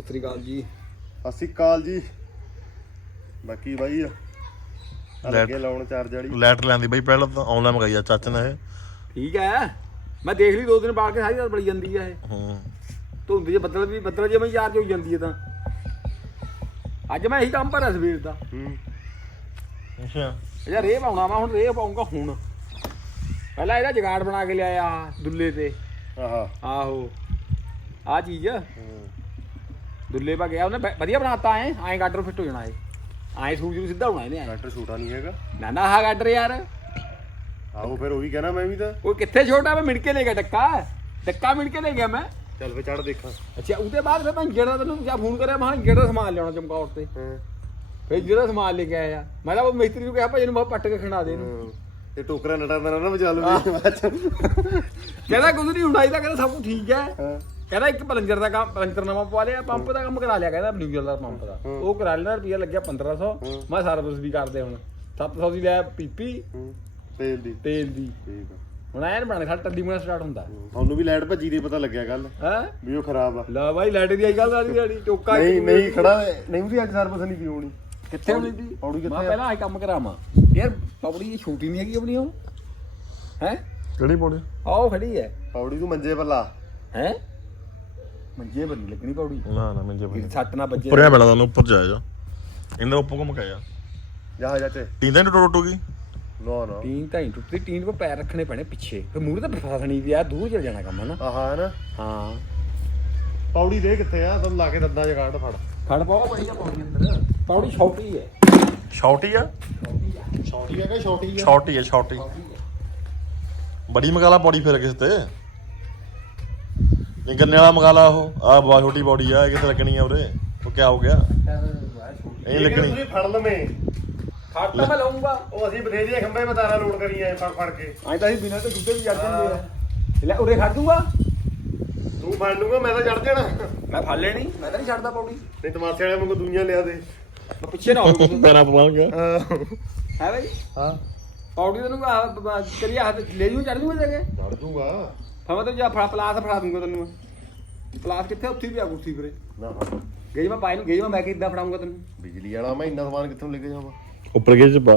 ਸਤਿ ਸ੍ਰੀ ਅਕਾਲ ਜੀ। ਸਤਿ ਸ਼੍ਰੀ ਅਕਾਲ ਜੀ। ਬਾਕੀ ਬਾਈ ਆ ਲੱਗੇ ਲਾਉਣ ਚਾਰਜ ਵਾਲੀ। ਲੈਟਰ ਲੈਂਦੀ ਬਈ ਪਹਿਲਾਂ ਤਾਂ ਆਨਲਾਈਨ ਮੰਗਾਈ ਆ ਚਾਚੇ ਨੇ ਇਹ। ਠੀਕ ਹੈ। ਮੈਂ ਦੇਖ ਲਈ ਦੋ ਦਿਨ ਬਾਅਦ ਕੇ ਸਾਰੀ ਰਾਤ ਬੜੀ ਜਾਂਦੀ ਹੈ ਇਹ। ਹੂੰ। ਧੁੰਦ ਜੇ ਬੱਦਲ ਵੀ ਬੱਦਲ ਜੇ ਮੈਂ ਚਾਰਜ ਹੋਈ ਜਾਂਦੀ ਹੈ ਤਾਂ। ਅੱਜ ਮੈਂ ਇਹੀ ਕੰਮ ਭਰਿਆ ਸਵੇਰ ਦਾ। ਹੂੰ। ਅੱਛਾ। ਯਾਰ ਇਹ ਪਾਉਣਾ ਵਾ ਹੁਣ ਇਹ ਪਾਉਂਗਾ ਹੁਣ। ਪਹਿਲਾਂ ਇਹਦਾ ਜਗਾੜ ਬਣਾ ਕੇ ਲਿਆਇਆ ਦੁੱਲੇ ਤੇ। ਆਹਾ। ਆਹੋ। ਆ ਚੀਜ਼। ਹੂੰ। ਦੁੱਲੇ ਪਾ ਗਿਆ ਉਹਨੇ ਵ- ਵਧੀਆ ਬਣਾਤਾ ਐ ਐਂ ਗਾਡਰ ਫਿੱਟ ਹੋ ਜਾਣਾ ਇਹ। ਐਂ ਸੂਜ ਨੂੰ ਸਿੱਧਾ ਹੋਣਾ ਇਹਨੇ ਐਂ। ਛੋਟਾ ਨਹੀਂ ਹੈਗਾ। ਨਾ ਨਾ ਆਹ ਗਾਡਰ ਯਾਰ। ਆਹੋ ਫਿਰ ਉਹੀ ਕਹਿਣਾ ਮੈਂ ਵੀ ਤਾਂ। ਉਹ ਕਿੱਥੇ ਛੋਟਾ ਮੈਂ ਮਿਣ ਕੇ ਲੈ ਗਿਆ ਡੱਕਾ। ਡੱਕਾ ਮਿਣ ਕੇ ਲੈ ਗਿਆ ਮੈਂ। ਚੱਲ ਫੇ ਚੜ ਦੇਖਾਂ। ਅੱਛਾ ਉਹਦੇ ਬਾਅਦ ਫਿਰ ਮੈਂ ਜਿਹੜਾ ਤੈਨੂੰ ਕਿਆ ਫੋਨ ਕਰਿਆ ਮੈਂ ਕਿਹਾ ਜਿਹੜਾ ਸਮਾਨ ਲਿਆਉਣਾ ਚਮਕੌਰ ਤੇ। ਹਾਂ। ਫਿਰ ਜਿਹੜਾ ਸਮਾਨ ਲੈ ਕੇ ਆਇਆ। ਮੈਂ ਤਾਂ ਉਹ ਮਿਸਤਰੀ ਨੂੰ ਕਿਹਾ ਭਾਈ ਇਹਨੂੰ ਮੈਂ ਪੱਟ ਕੇ ਖਣਾ ਦੇ ਇਹਨੂੰ। ਹਾਂ। ਇਹ ਟੋਕਰਾ ਨਟਾ ਦਾ ਨਾ ਬਚਾ ਲੂ ਕਹਿੰਦਾ ਕੁਝ ਨਹੀਂ ਹੁੰਦਾ ਇਹਦਾ ਕਹਿੰਦਾ ਸਭ ਕੁਝ ਠੀਕ ਹੈ। ਹਾਂ। ਕਹਿੰਦਾ ਇੱਕ ਪਲੰਜਰ ਦਾ ਕੰਮ ਪਲੰਜਰ ਨਵਾਂ ਪਵਾ ਲਿਆ ਪੰਪ ਦਾ ਕੰਮ ਕਰਾ ਲਿਆ ਕਹਿੰਦਾ ਨਿਊਜ਼ਲ ਦਾ ਪੰਪ ਦਾ। ਉਹ ਕਰਾ ਲੈਣਾ ਰੁਪਿਆ ਲੱਗਿਆ 1500 ਹੂੰ। ਮੈਂ ਸਰਵਿਸ ਵੀ ਕਰਦੇ ਹੁਣ। 700 ਦੀ ਲੈ ਪੀਪੀ। ਤੇਲ ਦੀ। ਤੇਲ ਦੀ। ਠੀਕ ਆ। ਹੁਣ ਐਨ ਬਣ ਸਾਡਾ ਟੱਲੀ ਮਣਾ ਸਟਾਰਟ ਹੁੰਦਾ। ਤੁਹਾਨੂੰ ਵੀ ਲਾਈਟ ਭੱਜੀ ਦੀ ਪਤਾ ਲੱਗਿਆ ਕੱਲ ਹੈ? ਵੀ ਉਹ ਖਰਾਬ ਆ। ਲੈ ਬਾਈ ਲਾਈਟ ਦੀ ਆਈ ਗੱਲ ਸਾਰੀ ਦਿਹਾੜੀ ਟੋਕਾ ਨਹੀਂ ਨਹੀਂ ਖੜਾ ਨਹੀਂ ਉਹਦੀ ਅੱਜ ਸਰਵਿਸ ਨਹੀਂ ਕੀ ਹੋਣੀ। ਕਿੱਥੇ ਹੋਣੀ ਦੀ ਪੌੜੀ ਕਿੱਥੇ ਮੈਂ? ਪਹਿਲਾਂ ਆਹ ਕੰਮ ਕਰਾਵਾਂ। ਯਾਰ ਪੌੜੀ ਇਹ ਛੋਟੀ ਨਹੀਂ ਹੈਗੀ ਆਪਣੀ ਉਹ। ਹੈ? ਕਿਹੜੀ ਪੌੜੀ? ਆਹ ਖੜੀ ਹੈ। ਪੌੜੀ ਤੂੰ ਮੰਜੇ ਪਰ ਲਾ। ਹੈ? ਮੰਜੇ ਬੰਨੀ ਲੱਗਣੀ ਪੌੜੀ। ਨਾ ਨਾ ਮੈਂ ਕਿ ਸੱਟ ਨਾ ਵੱਜੇ ਉੱਪਰ ਆ ਮਿਲਾ ਤੁਹਾਨੂੰ ਉੱਪਰ ਜਾਏਗਾ ਇਹਨਾਂ ਉੱਪਰ ਘੁੰਮ ਕੇ ਆ ਜਾ ਜਾ ਤੇ। ਤਾਂ ਟੁੱਟ ਟੁੱਟੂਗੀ ਨਾ ਨਾ। ਟੀਨ ਤਾਂ ਹੀ ਟੁੱਟਦੀ ਟੀਨ ਕੋ ਪੈਰ ਰੱਖਣੇ ਪੈਣੇ ਪਿੱਛੇ। ਫਿਰ ਮੂਹਰੇ ਤਾਂ ਫਸਣੀ ਵੀ ਆ ਦੂਰ ਚਲ ਜਾਣਾ ਕੰਮ ਹਨਾ? ਆਹਾ ਹੈ ਨਾ ਹਾਂ। ਪੌੜੀ ਦੇ ਕਿੱਥੇ ਆ? ਤੈਨੂੰ ਲਾ ਕੇ ਦੰਦਾਂ ਕਾਢ ਫੜ। ਖੜ ਪਾਓ ਬੜੀਆ ਪੌੜੀ। ਅੰਦਰ ਪੌੜੀ ਛੋਟੀ ਹੈ ਸ਼ਾਰਟੀ ਆ? ਛੋਟੀ ਆ ਕਿ ਛੋਟੀ ਸ਼ਾਰਟੀ ਆ ਸ਼ਾਰਟੀ ਬੜੀ ਮਗਾਲਾ ਪੌੜੀ ਫਿਰ ਕਿਸ ਤੇ? ਇਹ ਗੰਨੇ ਵਾਲਾ ਮਗਾਲਾ ਉਹ। ਆ ਬਹੁਤ ਛੋਟੀ ਬੌਡੀ ਆ ਇਹ ਕਿੱਥੇ ਲੱਗਣੀ ਆ ਉਰੇ? ਉਹ ਕੀ ਹੋ ਗਿਆ? ਇਹ ਨਹੀਂ ਲੱਗਣੀ। ਤੁਸੀਂ ਫੜ ਲਵੇਂ। ਖੜ ਤਾਂ ਮੈਂ ਲਾਉਂਗਾ ਉਹ ਅਸੀਂ ਬਥੇਰੀਆਂ ਖੰਭੇ ਮਤਾਰਾ ਲੋਡ ਕਰੀ ਆਏ ਫੜ ਫੜ ਕੇ। ਐਂ ਤਾਂ ਅਸੀਂ ਬਿਨਾਂ ਤੇ ਜੁੱਤੇ ਵੀ ਚੜ ਜਾਂਦੇ ਆ। ਲੈ ਉਰੇ ਖੜ ਦੂੰਗਾ ਤੂੰ ਫੜ ਲੂਗਾ ਮੈਂ ਤਾਂ ਚੜ ਜਾਣਾ। ਮੈਂ ਫੜ ਲੈਣੀ ਮੈਂ ਤਾਂ ਨਹੀਂ ਛੱਡਦਾ ਪੌੜੀ। ਨਹੀਂ ਤਮਾਸ਼ੇ ਵਾਲੇ ਵਾਂਗੂ ਦੁਨੀਆ ਲਿਆ ਦੇ। ਪਿੱਛੇ ਨਾ ਹੋਵੇ ਪੈਰਾਂ ਪਵਾਂਗਾ ਹੈ। ਬਈ? ਹਾਂ। ਪੌੜੀ ਤੈਨੂੰ ਤੇਰੀ ਹੱਥ ਲੈ ਜੂ ਚੜ ਜੂਗਾ ਜਗੇ ਚੜ ਜੂਗਾ। ਫਿਰ ਮੈਂ ਤੈਨੂੰ ਜਾ ਫੜਾ ਪਲਾਸ ਫੜਾ ਦੂੰਗਾ ਤੈਨੂੰ ਪਲਾਸ ਕਿੱਥੇ ਉੱਥੇ ਹੀ ਪਿਆ ਕੁਰਸੀ ਪਰੇ ਨਾ। ਗਈ ਮੈਂ ਪਾਈ ਨੂੰ ਗਈ ਮੈਂ ਮੈਂ ਕਿੱਦਾਂ ਫੜਾਉਂਗਾ ਤੈਨੂੰ? ਬਿਜਲੀ ਵਾਲਾ ਮੈਂ ਇੰਨਾ ਸਮਾਨ ਕਿੱਥੋਂ ਲੈ ਕੇ ਜਾਵਾਂ? ਉੱਪਰ ਗਏ ਚ ਪਾ।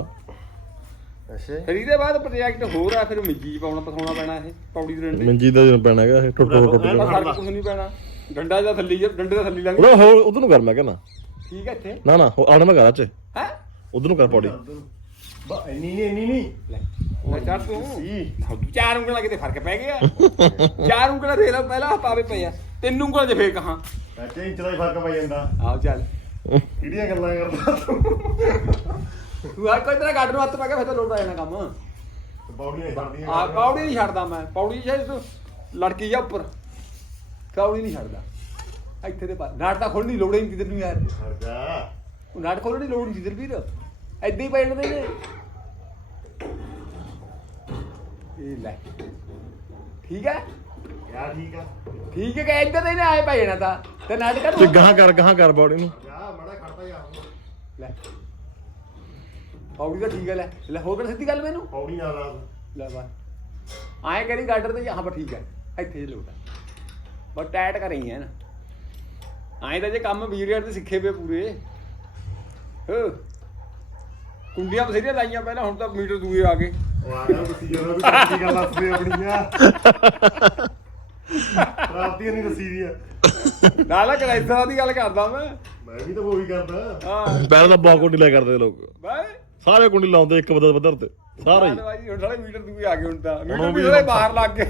ਅੱਛਾ। ਫਿਰ ਇਹਦੇ ਬਾਅਦ ਪ੍ਰੋਜੈਕਟ ਹੋਰ ਆ ਫਿਰ ਮਿੱਜੀ ਚ ਪਾਉਣਾ ਪਸਾਉਣਾ ਪੈਣਾ ਇਹ ਪੌੜੀ ਦੇ ਡੰਡੇ। ਮੰਜੀ ਦਾ ਜਨ ਪੈਣਾ ਹੈਗਾ ਇਹ ਟੁੱਟ ਟੁੱਟ ਟੁੱਟ ਜਾਣਾ ਕੁਝ ਨਹੀਂ ਪੈਣਾ। ਡੰਡਾ ਜਾਂ ਥੱਲੀ ਜਾਂ ਡੰਡੇ ਦਾ ਥੱਲੀ ਲੰਘ ਉਹ ਹੋ ਉਧਰ ਨੂੰ ਕਰ ਮੈਂ ਕਹਿੰਦਾ। ਠੀਕ ਹੈ ਇੱਥੇ? ਨਾ ਨਾ ਉਹ ਆਉਣਾ ਮੈਂ ਘਰਾਂ ਚ। ਹੈ? ਉਧਰ ਨੂੰ ਕਰ ਪੌੜੀ। ਬਾ ਇੰਨੀ ਨਹੀਂ ਇੰਨੀ ਨਹੀਂ। ਲੈ ਲੈ ਚੱਲ ਤੂੰ। ਸੀ। ਸਾਡੂ ਚਾਰ ਉਂਗਲਾਂ ਕਿਤੇ ਫ਼ਰਕ ਪੈ ਗਿਆ। ਚਾਰ ਉਂਗਲਾਂ ਦੇ ਲੈ ਪਹਿਲਾਂ ਪਾਵੇ ਪਿਆ ਤਿੰਨ ਉਂਗਲਾਂ ਚ ਫੇਰ ਕਹਾਂ ਚਾਚੇ ਇੰਚ ਦਾ ਹੀ ਫ਼ਰਕ ਪੈ ਜਾਂਦਾ। ਆਓ ਚੱਲ। ਕਿਹੜੀਆਂ ਗੱਲਾਂ ਕਰਦਾ ਤੂੰ? ਤੂੰ ਆ ਕੋਈ ਤੇਰਾ ਗੱਡ ਨੂੰ ਹੱਥ ਪਾ ਕੇ ਫਿਰ ਤਾਂ ਲੋਟ ਆ ਜਾਣਾ ਕੰਮ। ਬੌੜੀਆਂ ਹੀ ਫੜਦੀਆਂ ਆ ਪੌੜੀ ਨਹੀਂ ਛੱਡਦਾ ਮੈਂ। ਪੌੜੀ ਛੱਡ ਤੂੰ ਲੜਕੀ ਜਾ ਉੱਪਰ ਪੌੜੀ ਨਹੀਂ ਛੱਡਦਾ। ਇੱਥੇ ਦੇ ਪਾ ਨਾਟ ਤਾਂ ਖੋਲਣੀ ਲੋੜ ਨਹੀਂ ਕਿਧਰ ਨੂੰ ਯਾਰ। ਜਾ ਉਹ ਨਾਟ ਖੋਲਣ ਲੋੜ ਨਹੀਂ ਜਿੱਧਰ ਵੀਰ। ਐਦਾਂ ਹੀ ਪੈ ਜਾਂਦੇ ਨੇ। ਇਹ ਲੈ। ਠੀਕ ਹੈ? ਯਾ ਠੀਕ ਆ। ਠੀਕ ਹੈ ਕਿ ਇੱਧਰ ਦੇ ਨੇ ਆਏ ਪੈ ਜਾਣਾ ਤਾਂ ਤੇ ਨਾਟ ਕਰ ਤੇ ਗਾਹਾਂ ਕਰ ਗਾਹਾਂ ਕਰ ਬੌਡੀ ਨੂੰ। ਜਾ ਮੜਾ ਖੜਦਾ ਜਾ ਲੈ। ਪੌੜੀ ਤਾਂ ਠੀਕ ਹੈ ਲੈ। ਲੈ ਹੋ ਗਿਆ ਸਿੱਧੀ ਗੱਲ ਮੈਨੂੰ? ਪੌੜੀ ਨਾਲ ਲਾ ਲੈ ਬਾ ਆਏ ਕਰੀ ਗਾਡਰ ਤੇ ਹਾਂ ਬਾ ਠੀਕ ਹੈ। ਇੱਥੇ ਹੀ ਲੋਟ ਬਸ ਟਾਈਟ ਕਰ ਰਹੀ ਹੈ ਨਾ। ਆਏ ਤਾਂ ਜੇ ਕੰਮ ਵੀਰ ਦੇ ਸਿੱਖੇ ਪਏ ਪੂਰੇ। ਹੋ। ਕੁੰਡੀਆਂ ਬਥੇਰੀਆਂ ਲਾਈਆਂ ਪਹਿਲਾਂ ਹੁਣ ਤਾਂ ਮੀਟਰ ਦੂਏ ਆ ਗਏ। ਉਹ ਆ ਗਿਆ ਤੁਸੀਂ ਜਦੋਂ ਵੀ ਕੀ ਗੱਲ ਦੱਸਦੇ ਆਪਣੀਆਂ ਰਾਤੀ ਨਹੀਂ ਦੱਸੀ ਦੀ ਆ। ਨਾਲ ਕਲੈਸਟਰਾਂ ਦੀ ਗੱਲ ਕਰਦਾ ਮੈਂ। ਮੈਂ ਵੀ ਤਾਂ ਉਹੀ ਕਰਦਾ। ਹਾਂ। ਪਹਿਲਾਂ ਤਾਂ ਬਹੁਤ ਕੁੰਡੀ ਲੈ ਕਰਦੇ ਲੋਕ। ਸਾਰੇ ਕੁੰਡੀ ਲਾਉਂਦੇ ਇੱਕ ਬਦਲ ਬਦਰ ਤੇ ਸਾਰੇ ਹੀ। ਬਾਈ ਹੁਣ ਸਾਰੇ ਮੀਟਰ ਦੂਏ ਆ ਗਏ ਹੁਣ ਤਾਂ। ਮੀਟਰ ਵੀ ਸਾਰੇ ਬਾਹਰ ਲੱਗ ਗਏ।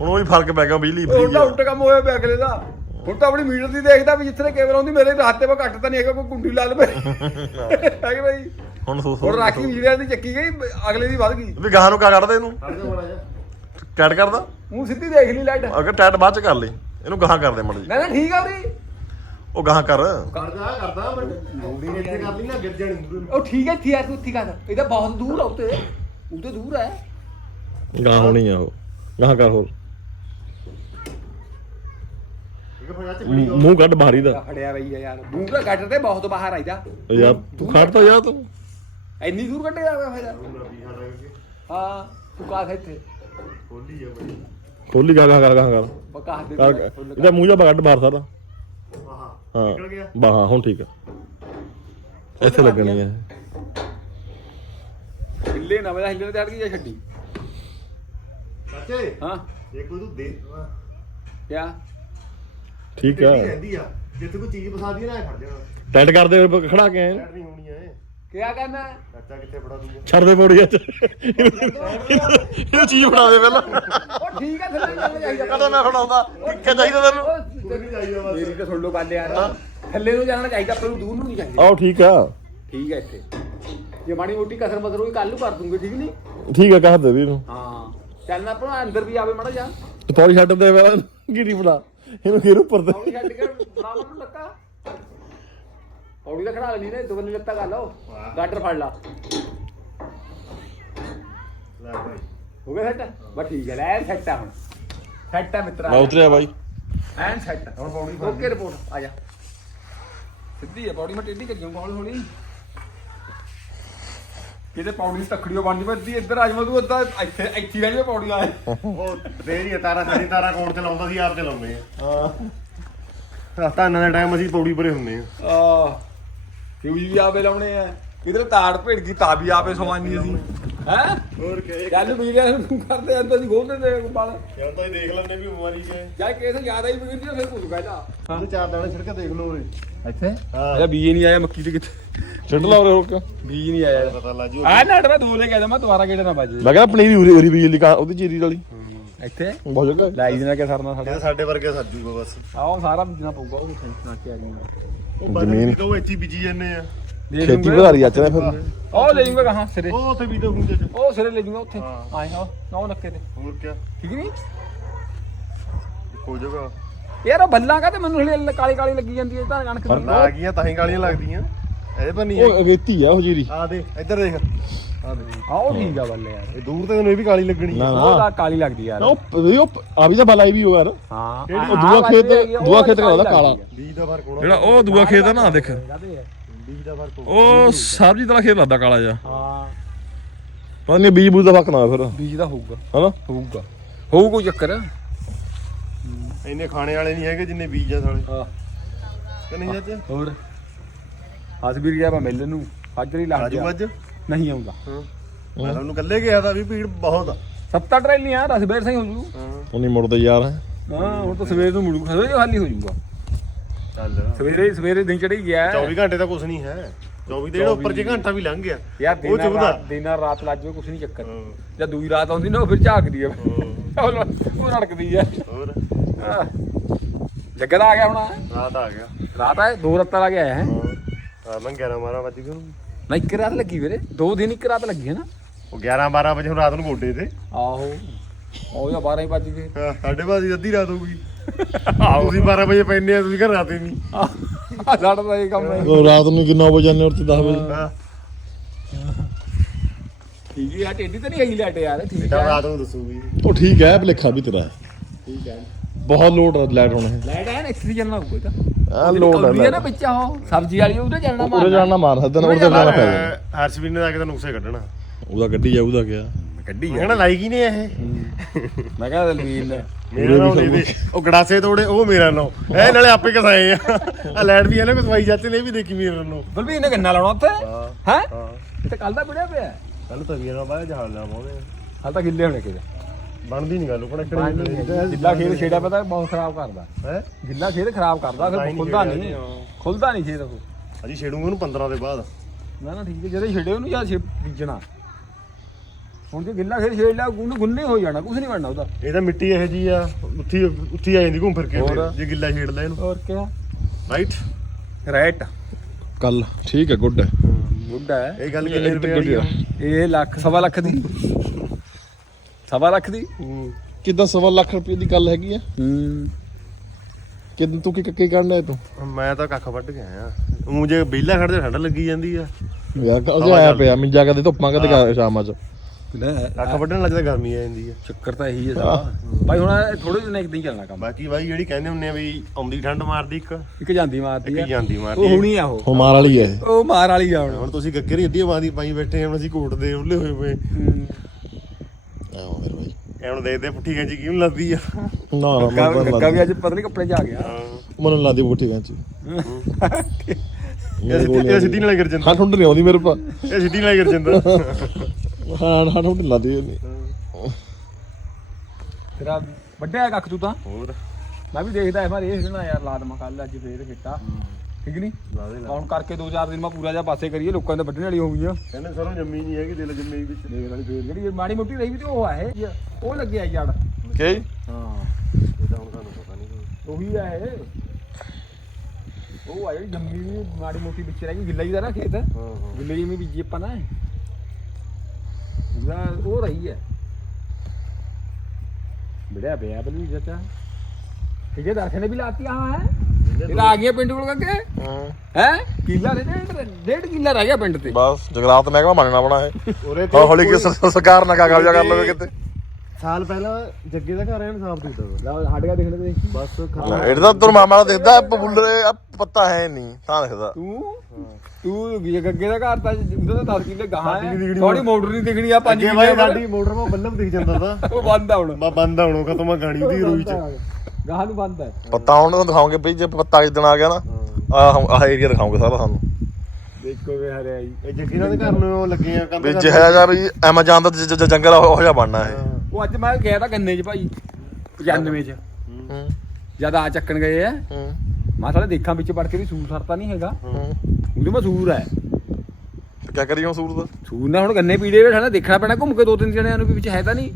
ਹੁਣ ਉਹ ਵੀ ਫ਼ਰਕ ਪੈ ਗਿਆ ਬਿਜਲੀ ਹੁਣ ਫਰੀ ਤਾਂ ਉਲਟ ਕੰਮ ਹੋਇਆ ਪਿਆ ਅਗਲੇ ਦਾ। ਹੁਣ ਤਾਂ ਆਪਣੀ ਮੀਟਰ ਦੀ ਦੇਖਦਾ ਵੀ ਜਿੱਥੇ ਕੇਬਲ ਆਉਂਦੀ ਮੇਰੇ ਹੱਥ ਤੇ ਘੱਟ ਤਾਂ ਨਹੀਂ ਹੈਗਾ ਕੋਈ ਕੁੰਡੀ ਲਾ ਲਵੇ। ਹੈ। ਕਿ ਬਾਈ ਹੁਣ ਸੋ ਹੁਣ ਰਾਖੀ ਵੀੜਿਆਂ ਦੀ ਚੱਕੀ ਗਈ ਅਗਲੇ ਦੀ ਵੱਧ ਗਈ। ਵੀ ਗਾਹਾਂ ਨੂੰ ਕਾ ਕੱਢਦੇ ਇਹਨੂੰ। ਟੈਟ ਕਰਦਾ? ਮੂੰਹ ਸਿੱਧੀ ਦੇਖ ਲਈ ਲਾਈਟ। ਅਗਰ ਟੈਟ ਬਾਅਦ ਚ ਕਰ ਲਈ ਇਹਨੂੰ ਗਾਹਾਂ ਕਰਦੇ ਮੜ ਜੀ ਨਾ ਨਾ ਠੀਕ ਆ ਉਰੀ ਉਹ ਗਾਹਾਂ ਕਰ। ਜਾ ਕਰਦਾ ਮੈਂ ਲੋੜੀ ਨੇ ਇੱਥੇ ਕਰ ਲਈ ਨਾ ਗਿਰ ਜਾਣੀ। ਨੂੰ ਉਹ ਠੀਕ ਹੈ ਇੱਥੇ ਆ ਤੂੰ ਇੱਥੇ ਕਰ। ਇਹ ਤਾਂ ਬਹੁਤ ਦੂਰ ਆ ਉੱਤੇ। ਉੱਤੇ ਦੂਰ ਹੈ ਗਾਹਾਂ ਹੋਣੀ ਆ ਉਹ। ਗਾਹਾਂ ਕਰ ਹੋਰ। ਠੀਕ ਹੈ ਫਿਰ ਚਾਚੇ ਬੜੀ ਮੂੰਹ ਕੱਢ ਬਾਹਰੀ ਦਾ। ਫੜਿਆ ਬਈ ਯਾਰ। ਦੂਰ ਦਾ ਗੱਡ ਤੇ ਬਹੁਤ ਬਾਹਰ ਆਈਦਾ ਉਹ ਯਾਰ ਤੂੰ ਖੜਦਾ ਯਾਰ ਤੂੰ। ਇੰਨੀ ਦੂਰ ਕੱਢਿਆ ਹੋਇਆ ਫਿਰ। ਗੱਲ ਵੀ ਹਾਂ ਲੱਗ ਕੇ ਹਾਂ ਤੂੰ ਕਾਹ ਇੱਥੇ। ਖੋਲੀ ਆ ਬੜੀ। ਖੋਲੀ ਗਾ ਗਾ ਗਾ ਗਾ ਕਰ ਪਕਾ ਦੇ ਕਰ ਇਹਦਾ ਮੂੰਹ ਜਾ ਕੱਢ ਬਾਹਰ ਸਾਰਾ। ਆਹਾ ਹਾਂ। ਨਿਕਲ ਗਿਆ? ਬਾ ਹਾਂ ਹੁਣ ਠੀਕ ਆ। ਇੱਥੇ ਲੱਗਣੀ ਹੈ ਹਿੱਲੇ ਨਾ ਵਜਾ ਹਿੱਲੇ ਤੇ ਹਟ ਗਈ ਜਾਂ ਛੱਡੀ। ਚਾਚੇ ਹਾਂ। ਜੇ ਕੋਈ ਤੂੰ ਦੇ ਕਿਆ? ਠੀਕ ਆ। ਟੇਢੀ ਰਹਿੰਦੀ ਆ। ਜੇ ਤੂੰ ਕੋਈ ਚੀਜ਼ ਪਸਾਦੀ ਨਾ ਖੜ ਜਾਣਾ। ਟਾਈਟ ਕਰਦੇ ਹੋਏ ਖੜਾ ਕੇ ਆਏ। ਟੈਟ ਨਹੀਂ ਹੋਣੀ ਐ ਕਿਆ ਕਰਨਾ ਚਾਚਾ ਕਿੱਥੇ ਫੜਾ ਦੂਗਾ? ਛੱਡ ਦੇ ਪੌੜੀਆਂ ਚ। ਇਹ ਚੀਜ਼ ਫੜਾ ਦੇ ਪਹਿਲਾਂ। ਉਹ ਠੀਕ ਆ ਥੱਲੇ ਚੱਲ ਜਾਈਦਾ। ਕਦੋਂ ਮੈਂ ਫੜਾਉਂਦਾ। ਕਿ ਚਾਹੀਦਾ ਤੈਨੂੰ? ਤੂੰ ਨਹੀਂ ਚਾਹੀਦਾ ਬਸ। ਮੇਰੀ ਤਾਂ ਸੁਣ ਲਓ ਗੱਲ ਯਾਰ। ਥੱਲੇ ਨੂੰ ਜਾਣਾ ਚਾਹੀਦਾ ਪਰ ਦੂਰ ਨੂੰ ਨਹੀਂ ਚਾਹੀਦਾ। ਆਓ ਠੀਕ ਆ। ਠੀਕ ਹੈ ਇੱਥੇ। ਜੇ ਮਾੜੀ ਮੋਟੀ ਕਸਰ ਮਸਰ ਹੋਈ ਕੱਲ ਨੂੰ ਕਰ ਦੂੰਗੇ ਠੀਕ ਨਹੀਂ? ਠੀਕ ਆ ਕਹ ਦੇ ਵੀ ਇਹਨੂੰ। ਹਾਂ। ਚੱਲਣਾ ਆਪਣਾ ਅੰਦਰ ਵੀ ਆਵੇ ਮਾੜਾ ਜਾ ਤੇ ਪੌੜੀ ਛੱਡ ਦੇ ਪਹਿਲਾਂ ਗਿਰੀ ਫੜਾ। ਇਹਨੂੰ ਗਿਰ ਉੱਪਰ ਤੇ। ਪੌੜੀ ਛੱਡ ਕੇ ਬਣਾ ਨੂੰ ਲੱਕਾ। ਪੌੜੀ ਦਾ ਖੜਾ ਲੈਣੀ ਨੇ ਦੋ ਬੰਨੇ ਲੱਤਾਂ ਕਰ ਲਓ ਗਾਟਰ ਫੜ ਲਾ ਲੈ ਭਾਈ ਹੋ ਗਿਆ ਸੈੱਟ ਬਸ ਠੀਕ ਹੈ ਲੈ ਸੈੱਟ ਆ ਹੁਣ ਸੈੱਟ ਆ ਮਿੱਤਰਾ ਮੈਂ ਉਤਰਿਆ ਬਾਈ ਐਨ ਸੈੱਟ ਹੁਣ ਪੌੜੀ ਓਕੇ ਰਿਪੋਰਟ ਆ ਜਾ ਸਿੱਧੀ ਹੈ ਪੌੜੀ ਮੈਂ ਟੇਢੀ ਕਰੀ ਜਾਊਂਗਾ ਹੌਲੀ ਹੌਲੀ ਕਿਤੇ ਪੌੜੀ ਤਖੜੀਓ ਬਣ ਜਵੇ ਅੱਧੀ ਇੱਧਰ ਆ ਜਾਵਾਂ ਤੂੰ ਅੱਧਾ ਇੱਥੇ ਇੱਥੇ ਰਹਿ ਜਾਵੇ ਪੌੜੀ ਆਏ ਉਹ ਦੇਰੀ ਆ ਤਾਰਾ ਸਾਡੀ ਤਾਰਾ ਕੌਣ ਚਲਾਉਂਦਾ ਸੀ ਆਪ ਚਲਾਉਂਦੇ ਆ ਹਾਂ ਧੰਨ ਦਾ ਟਾਈਮ ਅਸੀਂ ਪੌੜੀ ਪਰੇ ਹੁੰਦੇ ਆ ਆ ਫਿਊਜ਼ ਵੀ ਆਪੇ ਲਾਉਣੇ ਆ? ਕਿਧਰ ਤਾੜ ਭੇੜ ਗਈ ਤਾਂ ਵੀ ਆਪੇ ਸਵਾਨੀ ਅਸੀਂ ਹੈ? ਹੋਰ ਕੀ? ਗੱਲ ਵੀਰਿਆ ਨੂੰ ਕਰਦੇ ਆਂ ਤਾਂ ਅਸੀਂ ਖੋਲਦੇ ਤੇ ਬਾਲ। ਜਾਂ ਤਾਂ ਦੇਖ ਲੈਂਦੇ ਵੀ ਬਿਮਾਰੀ ਕੇ ਜਾਂ ਕੇਸ ਜ਼ਿਆਦਾ ਹੀ ਤਾਂ ਫਿਰ ਕੁਝ ਕਹਿਦਾ ਉਹਦੇ ਚਾਰ ਦਾਣੇ ਛਿੜਕ ਦੇਖ ਲਓ ਉਰੇ। ਇੱਥੇ? ਹਾਂ। ਇਹਦਾ ਬੀਜ ਨਹੀਂ ਆਇਆ ਮੱਕੀ ਦੇ ਕਿੱਥੇ? ਛੱਡ ਲਾ ਉਰੇ ਹੋਰ ਬੀਜ ਨਹੀਂ ਆਇਆ। ਪਤਾ ਲੱਗ ਜੂ। ਆ ਨਾ ਮੈਂ ਦੂਲੇ ਕਹਿ ਦਮਾ ਦੁਬਾਰਾ ਕਿਹੜੇ ਨਾ ਵੱਜੇ। ਮੈਂ ਕਹਿੰਦਾ ਪਨੀਰੀ ਉਰੀ ਉਰੀ ਬੀਜ ਦੀ ਕਾ ਉਹਦੀ ਚੀਰੀ ਵਾਲੀ। ਇੱਥੇ? ਬਹੁਤ ਜਗ੍ਹਾ ਹੈ। ਲਾਈ ਦੇਣਾ ਕਿ ਸਰਨਾ ਸਾਡਾ। ਸਾਡੇ ਵਰਗੇ ਸੱਜੂਗਾ ਬਸ। ਆਹ ਸਾਰਾ ਬੀਜਣਾ ਪਊਗਾ ਉਹ ਨਾ ਕੇ ਆ ਉਹ ਬਦਲ ਵੀ ਤਾਂ ਇੱਥੇ ਹੀ ਬੀਜੀ ਜਾਂਦੇ ਆ। ਖੇਤੀ ਵਧਾਰੀ ਅੱਜ ਨੇ ਫਿਰ। ਉਹ ਲੈ ਜੂਗਾ ਕਹਾਂ ਸਿਰੇ। ਉਹ ਉੱਥੇ ਵੀ ਤਾਂ ਹੁੰਦੇ ਚ ਉਹ ਸਿਰੇ ਲੈ ਜੂਗਾ ਉੱਥੇ। ਹਾਂ। ਆਏ ਹਾਂ ਨੌ ਲੱਕੇ ਤੇ। ਹੋਰ ਕੀ ਠੀਕ ਨਹੀਂ ਇੱਕੋ ਜਗ੍ਹਾ। ਯਾਰ ਉਹ ਬੱਲਾਂ ਕਾ ਤੇ ਮੈਨੂੰ ਹਲੇ ਕਾਲੀ ਕਾਲੀ ਲੱਗੀ ਜਾਂਦੀ ਹੈ ਤਾਂ ਕਣਕ ਦੀ ਆ ਗਈਆਂ ਤਾਂ ਹੀ ਗਾਲੀਆਂ ਲੱਗਦੀਆਂ। ਇਹਦੇ ਪਰ ਨਹੀਂ ਉਹ ਅਗੇਤੀ ਆ ਉਹ ਜੀਰੀ। ਆ ਦੇ ਇੱਧਰ ਦੇਖ। ਆ ਉਹ ਠੀਕ ਆ ਬੱਲੇ ਯਾਰ। ਇਹ ਦੂਰ ਤੇ ਤੈਨੂੰ ਇਹ ਵੀ ਕਾਲੀ ਲੱਗਣੀ ਨਾ ਆ ਉਹ ਨਾ ਤਾਂ ਕਾਲੀ ਲੱਗਦੀ ਯਾਰ। ਨਾ ਉਹ ਵੀ ਉਹ ਆ ਵੀ ਤਾਂ ਬਲਾਈ ਵੀ ਹੋ ਯਾਰ। ਹਾਂ ਉਹ ਦੂਆ ਖੇਤ ਦੂਆ ਖੇਤ ਕਰਾਉਂਦਾ ਕਾਲਾ। ਬੀਜ ਦਾ ਫ਼ਰਕ ਹੋਣਾ। ਜਿਹੜਾ ਉਹ ਦੂਆ ਖੇਤ ਆ ਨਾ ਦੇਖ। ਬੀਜ ਦਾ ਫ਼ਰਕ ਹੋਣਾ। ਉਹ ਸਬਜ਼ੀ ਦਾ ਖੇਤ ਲੱਗਦਾ ਕਾਲਾ ਜਾ ਹਾਂ। ਪਤਾ ਨਹੀਂ ਬੀਜ ਬੂਜ ਦਾ ਫ਼ਰਕ ਨਾ ਫਿਰ। ਬੀਜ ਦਾ ਹੋਊਗਾ। ਹਨਾ? ਹੋਊਗਾ। ਹੋਊ ਕੋਈ ਚੱਕਰ? ਇੰਨੇ ਖਾਣੇ ਵਾਲੇ ਨਹੀਂ ਹੈਗੇ ਜਿੰਨੇ ਬੀਜ ਆ ਸਾਲੇ। ਹਾਂ। ਕਿ ਨਹੀਂ ਚਾਚਾ ਹੋਰ? ਹੱਸ ਵੀ ਗਿਆ ਮੈਂ ਮਿਲਣ ਨੂੰ। ਅੱਜ ਨਹੀਂ ਲੱਗ ਗਿਆ ਅੱਜ? ਨਹੀਂ ਆਉਂਦਾ। ਹਾਂ। ਮੈਂ ਤਾਂ ਉਹਨੂੰ ਕੱਲੇ ਗਿਆ ਤਾਂ ਵੀ ਭੀੜ ਬਹੁਤ ਆ। ਸੱਤਾ ਟਰੇਲੀਆਂ ਰਸ ਬੇਰ ਸਹੀ ਹੋ ਜੂ ਹਾਂ। ਉਹ ਨਹੀਂ ਮੁੜਦਾ ਯਾਰ। ਹਾਂ ਹੁਣ ਤਾਂ ਸਵੇਰ ਨੂੰ ਮੁੜੂ ਸਵੇਰੇ ਖਾਲੀ ਹੋ ਜੂਗਾ ਚੱਲ। ਸਵੇਰੇ ਸਵੇਰੇ ਦਿਨ ਚੜੀ ਗਿਆ। 24 ਘੰਟੇ ਤਾਂ ਕੁਝ ਨਹੀਂ ਹੈ। 24 ਦੇ ਜਿਹੜਾ ਉੱਪਰ ਜੇ ਘੰਟਾ ਵੀ ਲੰਘ ਗਿਆ ਯਾਰ ਉਹ ਦਿਨ ਰਾਤ ਦਿਨ ਰਾਤ ਲੱਜ ਕੁਛ ਨਹੀਂ ਚੱਕਰ। ਜਦ ਦੂਈ ਰਾਤ ਆਉਂਦੀ ਨਾ ਉਹ ਫਿਰ ਝਾਕਦੀ ਆ। ਹਾਂ, ਉਹ ਰੜਕਦੀ ਆ। ਹੋਰ? ਜੱਗਦਾ ਆ ਗਿਆ ਹੁਣ। ਰਾਤ ਆ ਗਿਆ। ਰਾਤ ਆ ਦੋ ਰਾਤਾਂ ਲਾ ਕੇ ਆਇਆ ਹੈ। ਹਾਂ। ਆ ਮੈਂ 11 12 ਵਜੇ ਉਹਨੂੰ ਨਾ ਇੱਕ ਰਾਤ ਲੱਗੀ ਵੀਰੇ ਦੋ ਦਿਨ ਇੱਕ ਰਾਤ ਲੱਗੀ ਹੈ ਨਾ। ਉਹ 11 12 ਵਜੇ ਹੁਣ ਰਾਤ ਨੂੰ ਗੋਡੇ ਤੇ। ਆਹੋ ਉਹ ਜਾਂ 12 ਹੀ ਵੱਜ ਗਏ। ਹਾਂ ਸਾਡੇ ਬਾਅਦ ਅੱਧੀ ਰਾਤ ਹੋ ਗਈ। ਤੁਸੀਂ 12 ਵਜੇ ਪੈਂਦੇ ਆ ਤੁਸੀਂ ਘਰ ਰਾਤੇ ਨਹੀਂ। ਆ ਸਾਡਾ ਤਾਂ ਇਹ ਕੰਮ ਹੈ। ਉਹ ਰਾਤ ਨੂੰ ਕਿੰਨਾ ਵਜੇ ਜਾਂਦੇ ਉੱਥੇ 10 ਵਜੇ? ਹਾਂ। ਠੀਕ ਹੈ ਟੇਡੀ ਤਾਂ ਨਹੀਂ ਹੈਗੀ ਲੈਟ ਯਾਰ ਠੀਕ ਹੈ। ਰਾਤ ਨੂੰ ਦੱਸੂਗੀ। ਉਹ ਠੀਕ ਹੈ ਭਲੇਖਾ ਵੀ ਤੇਰਾ ਠੀਕ ਹੈ। ਬਹੁਤ ਲੋਡ ਲੈਟ ਹੋਣਾ ਹੈ ਲੈਟ ਹੈ ਨਾ ਐਕਸੀ ਚੱਲਣਾ ਹੋਊਗਾ ਇਹ ਤਾਂ। ਆ ਲੋਡ ਕੌਲੀ ਹੈ ਹੈ ਨਾ ਵਿੱਚ ਉਹ ਸਬਜ਼ੀ ਵਾਲੀ ਉਹਦੇ ਚੱਲਣਾ ਉਰੇ ਜਾਣਾ ਮਾਰ ਹੱਦਾਂ ਉਹਦੇ ਜਾਣਾ ਪੈ ਜਾਣਾ ਹਰਸ਼ਵੀਰ ਨੇ ਆ ਕੇ ਤਾਂ ਨੁਕਸੇ ਕੱਢਣਾ। ਉਹਦਾ ਗੱਡੀ ਜਾਊਦਾ ਗਿਆ ਕੱਢੀ ਮੈਂ ਕਹਿੰਦਾ ਲਾਈ ਕੀ ਨੇ ਇਹ। ਮੈਂ ਕਹਿੰਦਾ ਦਲਵੀਰ ਨੇ। ਮੇਰਾ ਨਾਮ ਦੇ ਦੇ ਉਹ ਗੜਾਸੇ ਤੋੜੇ ਉਹ ਮੇਰਾ ਨਾਮ। ਇਹ ਨਾਲੇ ਆਪੇ ਕਸਾਏ ਆ। ਆ ਲੈਟ ਵੀ ਇਹਨੇ ਕਸਵਾਈ ਜਾਂਦੇ ਨੇ ਇਹ ਵੀ ਦੇਖੀ ਮੇਰਾ ਨਾਮ ਦਲਵੀਰ ਨੇ ਗੰਨਾ ਲਾਉਣਾ ਉੱਥੇ? ਹਾਂ। ਹੈ? ਹਾਂ। ਤੇ ਕੱਲ ਦਾ ਪਿੜਿਆ ਪਿਆ? ਕੱਲ ਤਾਂ ਵੀਰਾਂ ਬਾਅਦ ਜਹਾਲ ਨਾ ਪਾਉਂਦੇ ਹਾਲ ਤਾਂ ਗਿੱਲੇ ਹੋਣੇ ਕਿਤੇ। ਬਣਦੀ ਨਹੀਂ ਗੱਲ ਕਣਕ ਗਿੱਲਾ ਖੇਤ ਛੇੜਾ ਪਤਾ ਬਹੁਤ ਖਰਾਬ ਕਰਦਾ। ਹੈ? ਗਿੱਲਾ ਖੇਤ ਖਰਾਬ ਕਰਦਾ ਫਿਰ ਖੁੱਲਦਾ ਛੇੜਿਆ ਨਹੀਂ। ਖੁੱਲਦਾ ਨਹੀਂ ਖੇਤ ਉਹ। ਅਜੀ ਛੇੜੂਗਾ ਉਹਨੂੰ 15 ਦੇ ਬਾਅਦ। ਨਾ ਨਾ ਠੀਕ ਹੈ ਜਦੋਂ ਛੇੜੇ ਉਹਨੂੰ ਜਾਂ ਛੇ ਬੀਜਣਾ। ਹੁਣ ਜੇ ਗਿੱਲਾ ਖੇਤ ਛੇੜ ਲਿਆ ਉਹਨੂੰ ਗੁੰਨੇ ਹੋ ਜਾਣਾ ਕੁਝ ਨਹੀਂ ਬਣਨਾ ਉਹਦਾ। ਇਹ ਤਾਂ ਮਿੱਟੀ ਇਹੋ ਜੀ ਆ ਉੱਥੀ ਉੱਥੀ ਆ ਜਾਂਦੀ ਘੁੰਮ ਫਿਰ ਕੇ ਜੇ ਗਿੱਲਾ ਛੇੜ ਲੈ ਇਹਨੂੰ। ਹੋਰ ਕਿਆ? ਰਾਈਟ ਰਾਈਟ ਕੱਲ ਠੀਕ ਹੈ ਗੁੱਡ ਹੈ। ਗੁੱਡ ਹੈ। ਇਹ ਗੱਲ ਕਿੰਨੇ ਰੁਪਏ ਵਾਲੀ ਆ। ਇਹ ਲੱਖ ਸਵਾ ਲੱਖ ਦੀ। ਸਵਾ ਲੱਖ ਦੀ? ਹੂੰ। ਕਿਦਾਂ ਸਵਾ ਲੱਖ ਰੁਪਏ ਦੀ ਗੱਲ ਹੈਗੀ ਆ? ਹੂੰ। ਕਿਦਾਂ ਤੂੰ ਕੀ ਕੀ ਕਰਨਾ ਹੈ ਤੂੰ? ਮੈਂ ਤਾਂ ਕੱਖ ਵੱਢ ਕੇ ਆਇਆ। ਉਹ ਜੇ ਬੇਲਾ ਖੜਦੇ ਠੰਡ ਲੱਗੀ ਜਾਂਦੀ ਆ। ਯਾਰ ਕਦੇ ਆਇਆ ਪਿਆ ਮਿੰਜਾ ਕਦੇ ਧੁੱਪਾਂ ਕਦੇ ਸ਼ਾਮਾਂ ਚ। ਕੱਖ ਵੱਢਣ ਲੱਗਦਾ ਗਰਮੀ ਆ ਜਾਂਦੀ ਆ। ਚੱਕਰ ਤਾਂ ਇਹੀ ਹੈ। ਸਾਰਾ ਭਾਈ ਹੁਣ ਥੋੜੇ ਦਿਨ ਇੱਕ ਦਿਨ ਚੱਲਣਾ ਕੰਮ। ਬਾਕੀ ਬਾਈ ਜਿਹੜੀ ਕਹਿੰਦੇ ਹੁੰਨੇ ਆ ਵੀ ਆਉਂਦੀ ਠੰਡ ਮਾਰਦੀ ਇੱਕ। ਇੱਕ ਜਾਂਦੀ ਮਾਰਦੀ ਇੱਕ ਆ। ਜਾਂਦੀ ਉਹ ਮਾਰਦੀ ਹੁਣੀ ਆ ਉਹ। ਹੁਮਾਰ ਵਾਲੀ ਇਹ। ਉਹ ਮਾਰ ਵਾਲੀ ਆ ਹੁਣ। ਤੁਸੀਂ ਗੱਗੇ ਦੀ ਅੱਧੀ ਆਵਾਜ਼ ਪਾਈ ਬੈਠੇ ਹੁਣ ਅਸੀਂ ਕੋਟ ਦੇ ਉੱਲੇ ਹੋਏ ਪਏ ਹੂੰ। ਆਹੋ ਮੇਰੇ ਭਾਈ ਐ ਹੁਣ ਦੇਖਦੇ ਪੁੱਠੀ ਗੰਜੀ ਕਿਉਂ ਲੱਦੀ ਆ। ਨਾ ਨਾ ਗੱਗਾ ਮੈਂ ਗੱਗਾ ਵੀ ਅੱਜ ਪਤਾ ਨਹੀਂ ਕੱਪੜੇ ਚ ਆ ਗਿਆ। ਹਾਂ। ਮਨ ਲਾਦੀ ਬੁੱਠੀ ਗਾਂ ਚ। ਇਹ ਸਿੱਧੀ ਇਹ ਸਿੱਧੀ ਨਾਲ ਗਿਰ ਜਾਂਦਾ ਹਾਂ ਠੁੰਡ ਨਹੀਂ ਆਉਂਦੀ ਮੇਰੇ ਪਾ ਇਹ ਸਿੱਧੀ ਨਾਲ ਗਿਰ ਜਾਂਦਾ ਹਾਂ ਹਾਂ ਠੁੰਡ ਲਾਦੀ ਨਹੀਂ ਤੇਰਾ ਵੱਡਿਆ ਕੱਖ ਤੂੰ ਤਾਂ। ਹੋਰ। ਮੈਂ ਵੀ ਦੇਖਦਾ ਐ ਮਾਰੇ ਇਹ ਨਾ ਯਾਰ ਲਾਦਮਾ ਕੱਲ ਅੱਜ ਫੇਰ ਫਿੱਟਾ ਠੀਕ ਨਹੀਂ ਲਾ ਦੇ ਲਾ। ਹੁਣ ਕਰਕੇ 2-4 ਦਿਨ ਮੈਂ ਪੂਰਾ ਜਿਹਾ ਪਾਸੇ ਕਰੀਏ ਲੋਕਾਂ ਦੇ ਵੱਢਣ ਵਾਲੀ ਹੋ ਗਈਆਂ ਕਹਿੰਦੇ ਸਰੋਂ ਜੰਮੀ ਨਹੀਂ ਹੈਗੀ ਦਿਲ ਜੰਮੀ ਵਿੱਚ। ਦੇਖ ਵਾਲੀ ਫੇਰ ਜਿਹੜੀ ਮਾੜੀ ਮੋਟੀ ਰਹੀ ਵੀ ਤੇ ਉਹ ਆ ਇਹ। ਉਹ ਲੱਗਿਆ ਜੜ। ਕੀ? ਹਾਂ ਇਹ ਤਾਂ ਹੁਣ ਸਾਨੂੰ ਪਤਾ ਨਹੀਂ ਉਹੀ ਆ ਇਹ। ਉਹ ਆ ਜਿਹੜੀ ਜੰਮੀ ਵੀ ਮਾੜੀ ਮੋਟੀ ਵਿੱਚ ਰਹਿ ਗਈ ਗਿੱਲਾ ਹੀ ਦਾ ਨਾ ਖੇਤ। ਹਾਂ ਹਾਂ। ਗਿੱਲੇ ਜਿਵੇਂ ਬੀਜੀ ਆਪਾਂ ਨਾ। ਉਹਦਾ ਉਹ ਰਹੀ ਹੈ ਬੜਿਆ ਪਿਆ ਬਲੀ ਚਾਚਾ। ਠੀਕ ਹੈ ਦਰਸ਼ਨ ਨੇ ਵੀ ਲਾਤੀ ਹਾਂ ਹੈ। ਇਹ ਤਾਂ ਆ ਗਿਆ ਪਿੰਡ ਕੋਲ ਕਰਕੇ? ਹਾਂ। ਹੈ? ਕਿੱਲਾ ਦੇ ਡੇਢ ਕਿੱਲਾ ਰਹਿ ਗਿਆ ਪਿੰਡ ਤੇ। ਬਸ ਜਗਰਾਤ ਮਹਿਕਮਾ ਮੰਨਣਾ ਬਣਾ ਹੈ ਉਰੇ ਹੌਲੀ ਹੌਲੀ ਕਿ ਸਰਕਾਰ ਨਾ ਕਾਗਜ਼ਾ ਕਰ ਲਵੇ ਕਿਤੇ? ਸਾਲ ਪਹਿਲਾਂ ਜੱਗੇ ਦਾ ਘਰ ਐਨ ਸਾਫ਼ ਦਿੱਤਾ ਲਾ ਹਟ ਗਿਆ ਦੇਖਣ ਤੇ ਬਸ ਇਹ ਤਾਂ ਤੁਰ ਮਾਮਾ ਦਾ ਦੇਖਦਾ ਆ ਪੱਤਾ ਹੈ ਨਹੀਂ ਤਾਂ ਦੇਖਦਾ। ਤੂੰ? ਤੂੰ ਗੀ- ਗੱਗੇ ਦਾ ਘਰ ਤਾਂ ਉਹਦਾ ਤਾਂ 10 ਕਿੱਲੇ ਗਾਹਾਂ ਨੀ ਹੈ। ਥੋੜੀ ਮੋਟਰ ਨਹੀਂ ਦਿਖਣੀ ਆ 5 ਅੱਗੇ ਬਾਈ ਸਾਡੀ ਮੋਟਰ ਮਾ ਬੱਲਬ ਦਿਖ ਜਾਂਦਾ ਤਾ ਉਹ ਬੰਦ ਆ ਹੁਣ। ਬਾ ਬੰਦ ਆ ਹੁਣ ਖਤਮ ਆ ਗਾਣੀ ਉਹਦੀ ਰੂਈ ਚ। ਗਾਹਾਂ ਨੂੰ ਬੰਦ ਹੈ। ਪੱਤਾ ਹੁਣ ਤੁਹਾਨੂੰ ਦਿਖਾਉਂਗੇ ਬਈ ਜੇ ਪੱਤਾ ਕਿਦਣ ਆ ਗਿਆ ਨਾ ਆਹ ਆਹ ਏਰੀਆ ਦਿਖਾਉਂਗੇ ਸਾਰਾ ਤੁਹਾਨੂੰ ਦੇਖੋ ਵੇ ਹਰਿਆ ਜੀ ਇਹ ਨਾਲ ਦੇ ਘਰ ਨੂੰ ਲੱਗੇ ਆ ਵੀ ਜਿਹੜਾ ਜਿਹਾ ਵੀ ਐਮਾਜ਼ਾਨ ਦਾ ਜ- ਜ- ਜੰਗਲ ਉਹ ਜਿਹਾ ਬਣਨਾ ਹੈ। ਉਹ ਅੱਜ ਮੈਂ ਗਿਆ ਤਾਂ ਗੰਨੇ 'ਚ ਭਾਈ 95 'ਚ। ਹੂੰ। ਜਦ ਆ ਚੱਕਣ ਗਏ ਆ ਹੂੰ। ਮੈਂ ਸਾਲੇ ਦੇਖਾਂ ਵਿੱਚ ਵੜ ਕੇ ਵੀ ਸੂਰ ਸਰਤਾ ਨਹੀਂ ਹੈਗਾ। ਹੂੰ। ਉਹਦੇ ਮੈਂ ਸੂਰ ਹੈ। ਤੇ ਕੀ ਕਰੀਏ ਹੁਣ ਸੂਰ ਦਾ? ਸੂਰ ਨਾਲ ਹੁਣ ਗੰਨੇ ਪੀੜੇ ਵੇ ਦੇਖਣਾ ਪੈਣਾ ਘੁੰਮ ਕੇ ਦੋ ਤਿੰਨ ਜਣਿਆਂ ਨੂੰ ਵੀ ਵਿੱਚ ਹੈ ਤਾਂ ਨਹੀਂ।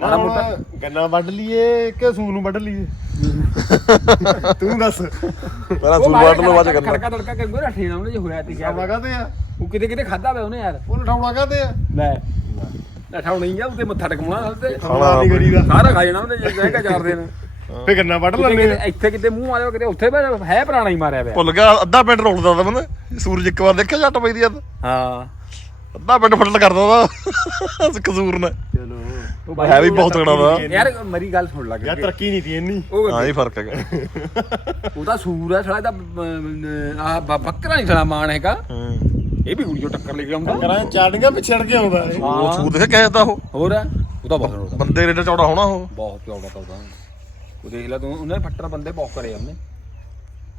ਮਾੜਾ ਮੋਟਾ। ਗੰਨਾ ਵੱਢ ਲਈਏ ਕਿ ਸੂ ਨੂੰ ਵੱਢ ਲਈਏ? ਤੂੰ ਦੱਸ। ਪਹਿਲਾਂ ਸੂਰ ਵਾਟ ਲਓ ਬਾਅਦ ਚ ਕਰਨਾ ਖੜਕਾ ਤੜਕਾ ਕਰ ਗੋ ਰੱਠੇ ਨਾ ਉਹਨੇ ਜੇ ਹੋਇਆ ਤੇ ਕਿਆ। ਖਾਣਾ ਕਾਤੇ ਆ? ਉਹ ਕਿਤੇ ਕਿਤੇ ਖਾਦਾ ਵੇ ਉਹਨੇ ਯਾਰ। ਉਹ ਲਟਾਉਣਾ ਕਾਤੇ ਆ? ਲੈ। ਲਠਾਉਣਾ ਹੀ ਆ ਉਹਦੇ ਮੱਥਾ ਟਕਵਾਉਣਾ ਨਾਲ ਤੇ। ਖਾਣਾ ਨਹੀਂ ਕਰੀਦਾ। ਸਾਰਾ ਖਾ ਜਾਣਾ ਉਹਨੇ ਜੇ ਜਾਏਗਾ ਚਾਰ ਦਿਨ। ਫੇ ਗੰਨਾ ਵੱਢ ਕਿਤੇ ਇੱਥੇ ਕਿਤੇ ਮੂੰਹ ਮਾਰਿਆ ਕਿਤੇ ਉੱਥੇ ਹੈ ਪੁਰਾਣਾ ਹੀ ਮਾਰਿਆ ਪਿਆ। ਭੁੱਲ ਗਿਆ ਅੱਧਾ ਪਿੰਡ ਰੋਲਦਾ ਤਾ ਬੰਦੇ। ਸੂਰਜ ਇੱਕ ਵਾਰ ਦੇਖਿਆ ਜੱਟ ਪੈਦੀ ਆ। ਹਾਂ। ਅੱਧਾ ਪਿੰਡ ਫਟਲ ਕਰਦਾ ਤਾ ਕਸੂਰ ਨੇ। ਚਲੋ। ਉਹ ਹੈ ਵੀ ਬਹੁਤ ਤਗੜਾ ਵਾ ਯਾਰ ਮੇਰੀ ਗੱਲ ਸੁਣ ਲੱਗ ਯਾਰ ਤਰੱਕੀ ਨਹੀਂ ਤੀ ਇੰਨੀ। ਉਹ ਹਾਂ ਇਹ ਫ਼ਰਕ ਹੈਗਾ। ਉਹਦਾ ਸੂਰ ਹੈ ਸਾਲਾ ਦਾ ਆ ਬੱਕਰਾ ਨਹੀਂ ਸਾਲਾ ਮਾਨ ਹੈਗਾ। ਹੂੰ। ਇਹ ਵੀ ਗੁੜੀਓ ਟੱਕਰ ਲੈ ਕੇ ਆਉਂਦਾ। ਕਰਾਂ ਚਾਟੀਆਂ ਪਿਛੜ ਕੇ ਆਉਂਦਾ ਇਹ। ਉਹ ਸੂਰ ਦੇਖਿਆ ਕਹਿ ਤਾ ਉਹ? ਹੋਰ ਆ? ਉਹਦਾ ਬਹੁਤ ਉਹਦਾ। ਬੰਦੇ ਰੇਡਾ ਚੌੜਾ ਹੋਣਾ ਉਹ। ਬਹੁਤ ਚੌੜਾ ਤਾਂ ਉਹਦਾ। ਉਹ ਦੇਖ ਲੈ ਤੂੰ ਉਹਨੇ ਫੱਟਰ ਬੰਦੇ ਬਹੁਤ ਕਰੇ ਉਹਨੇ।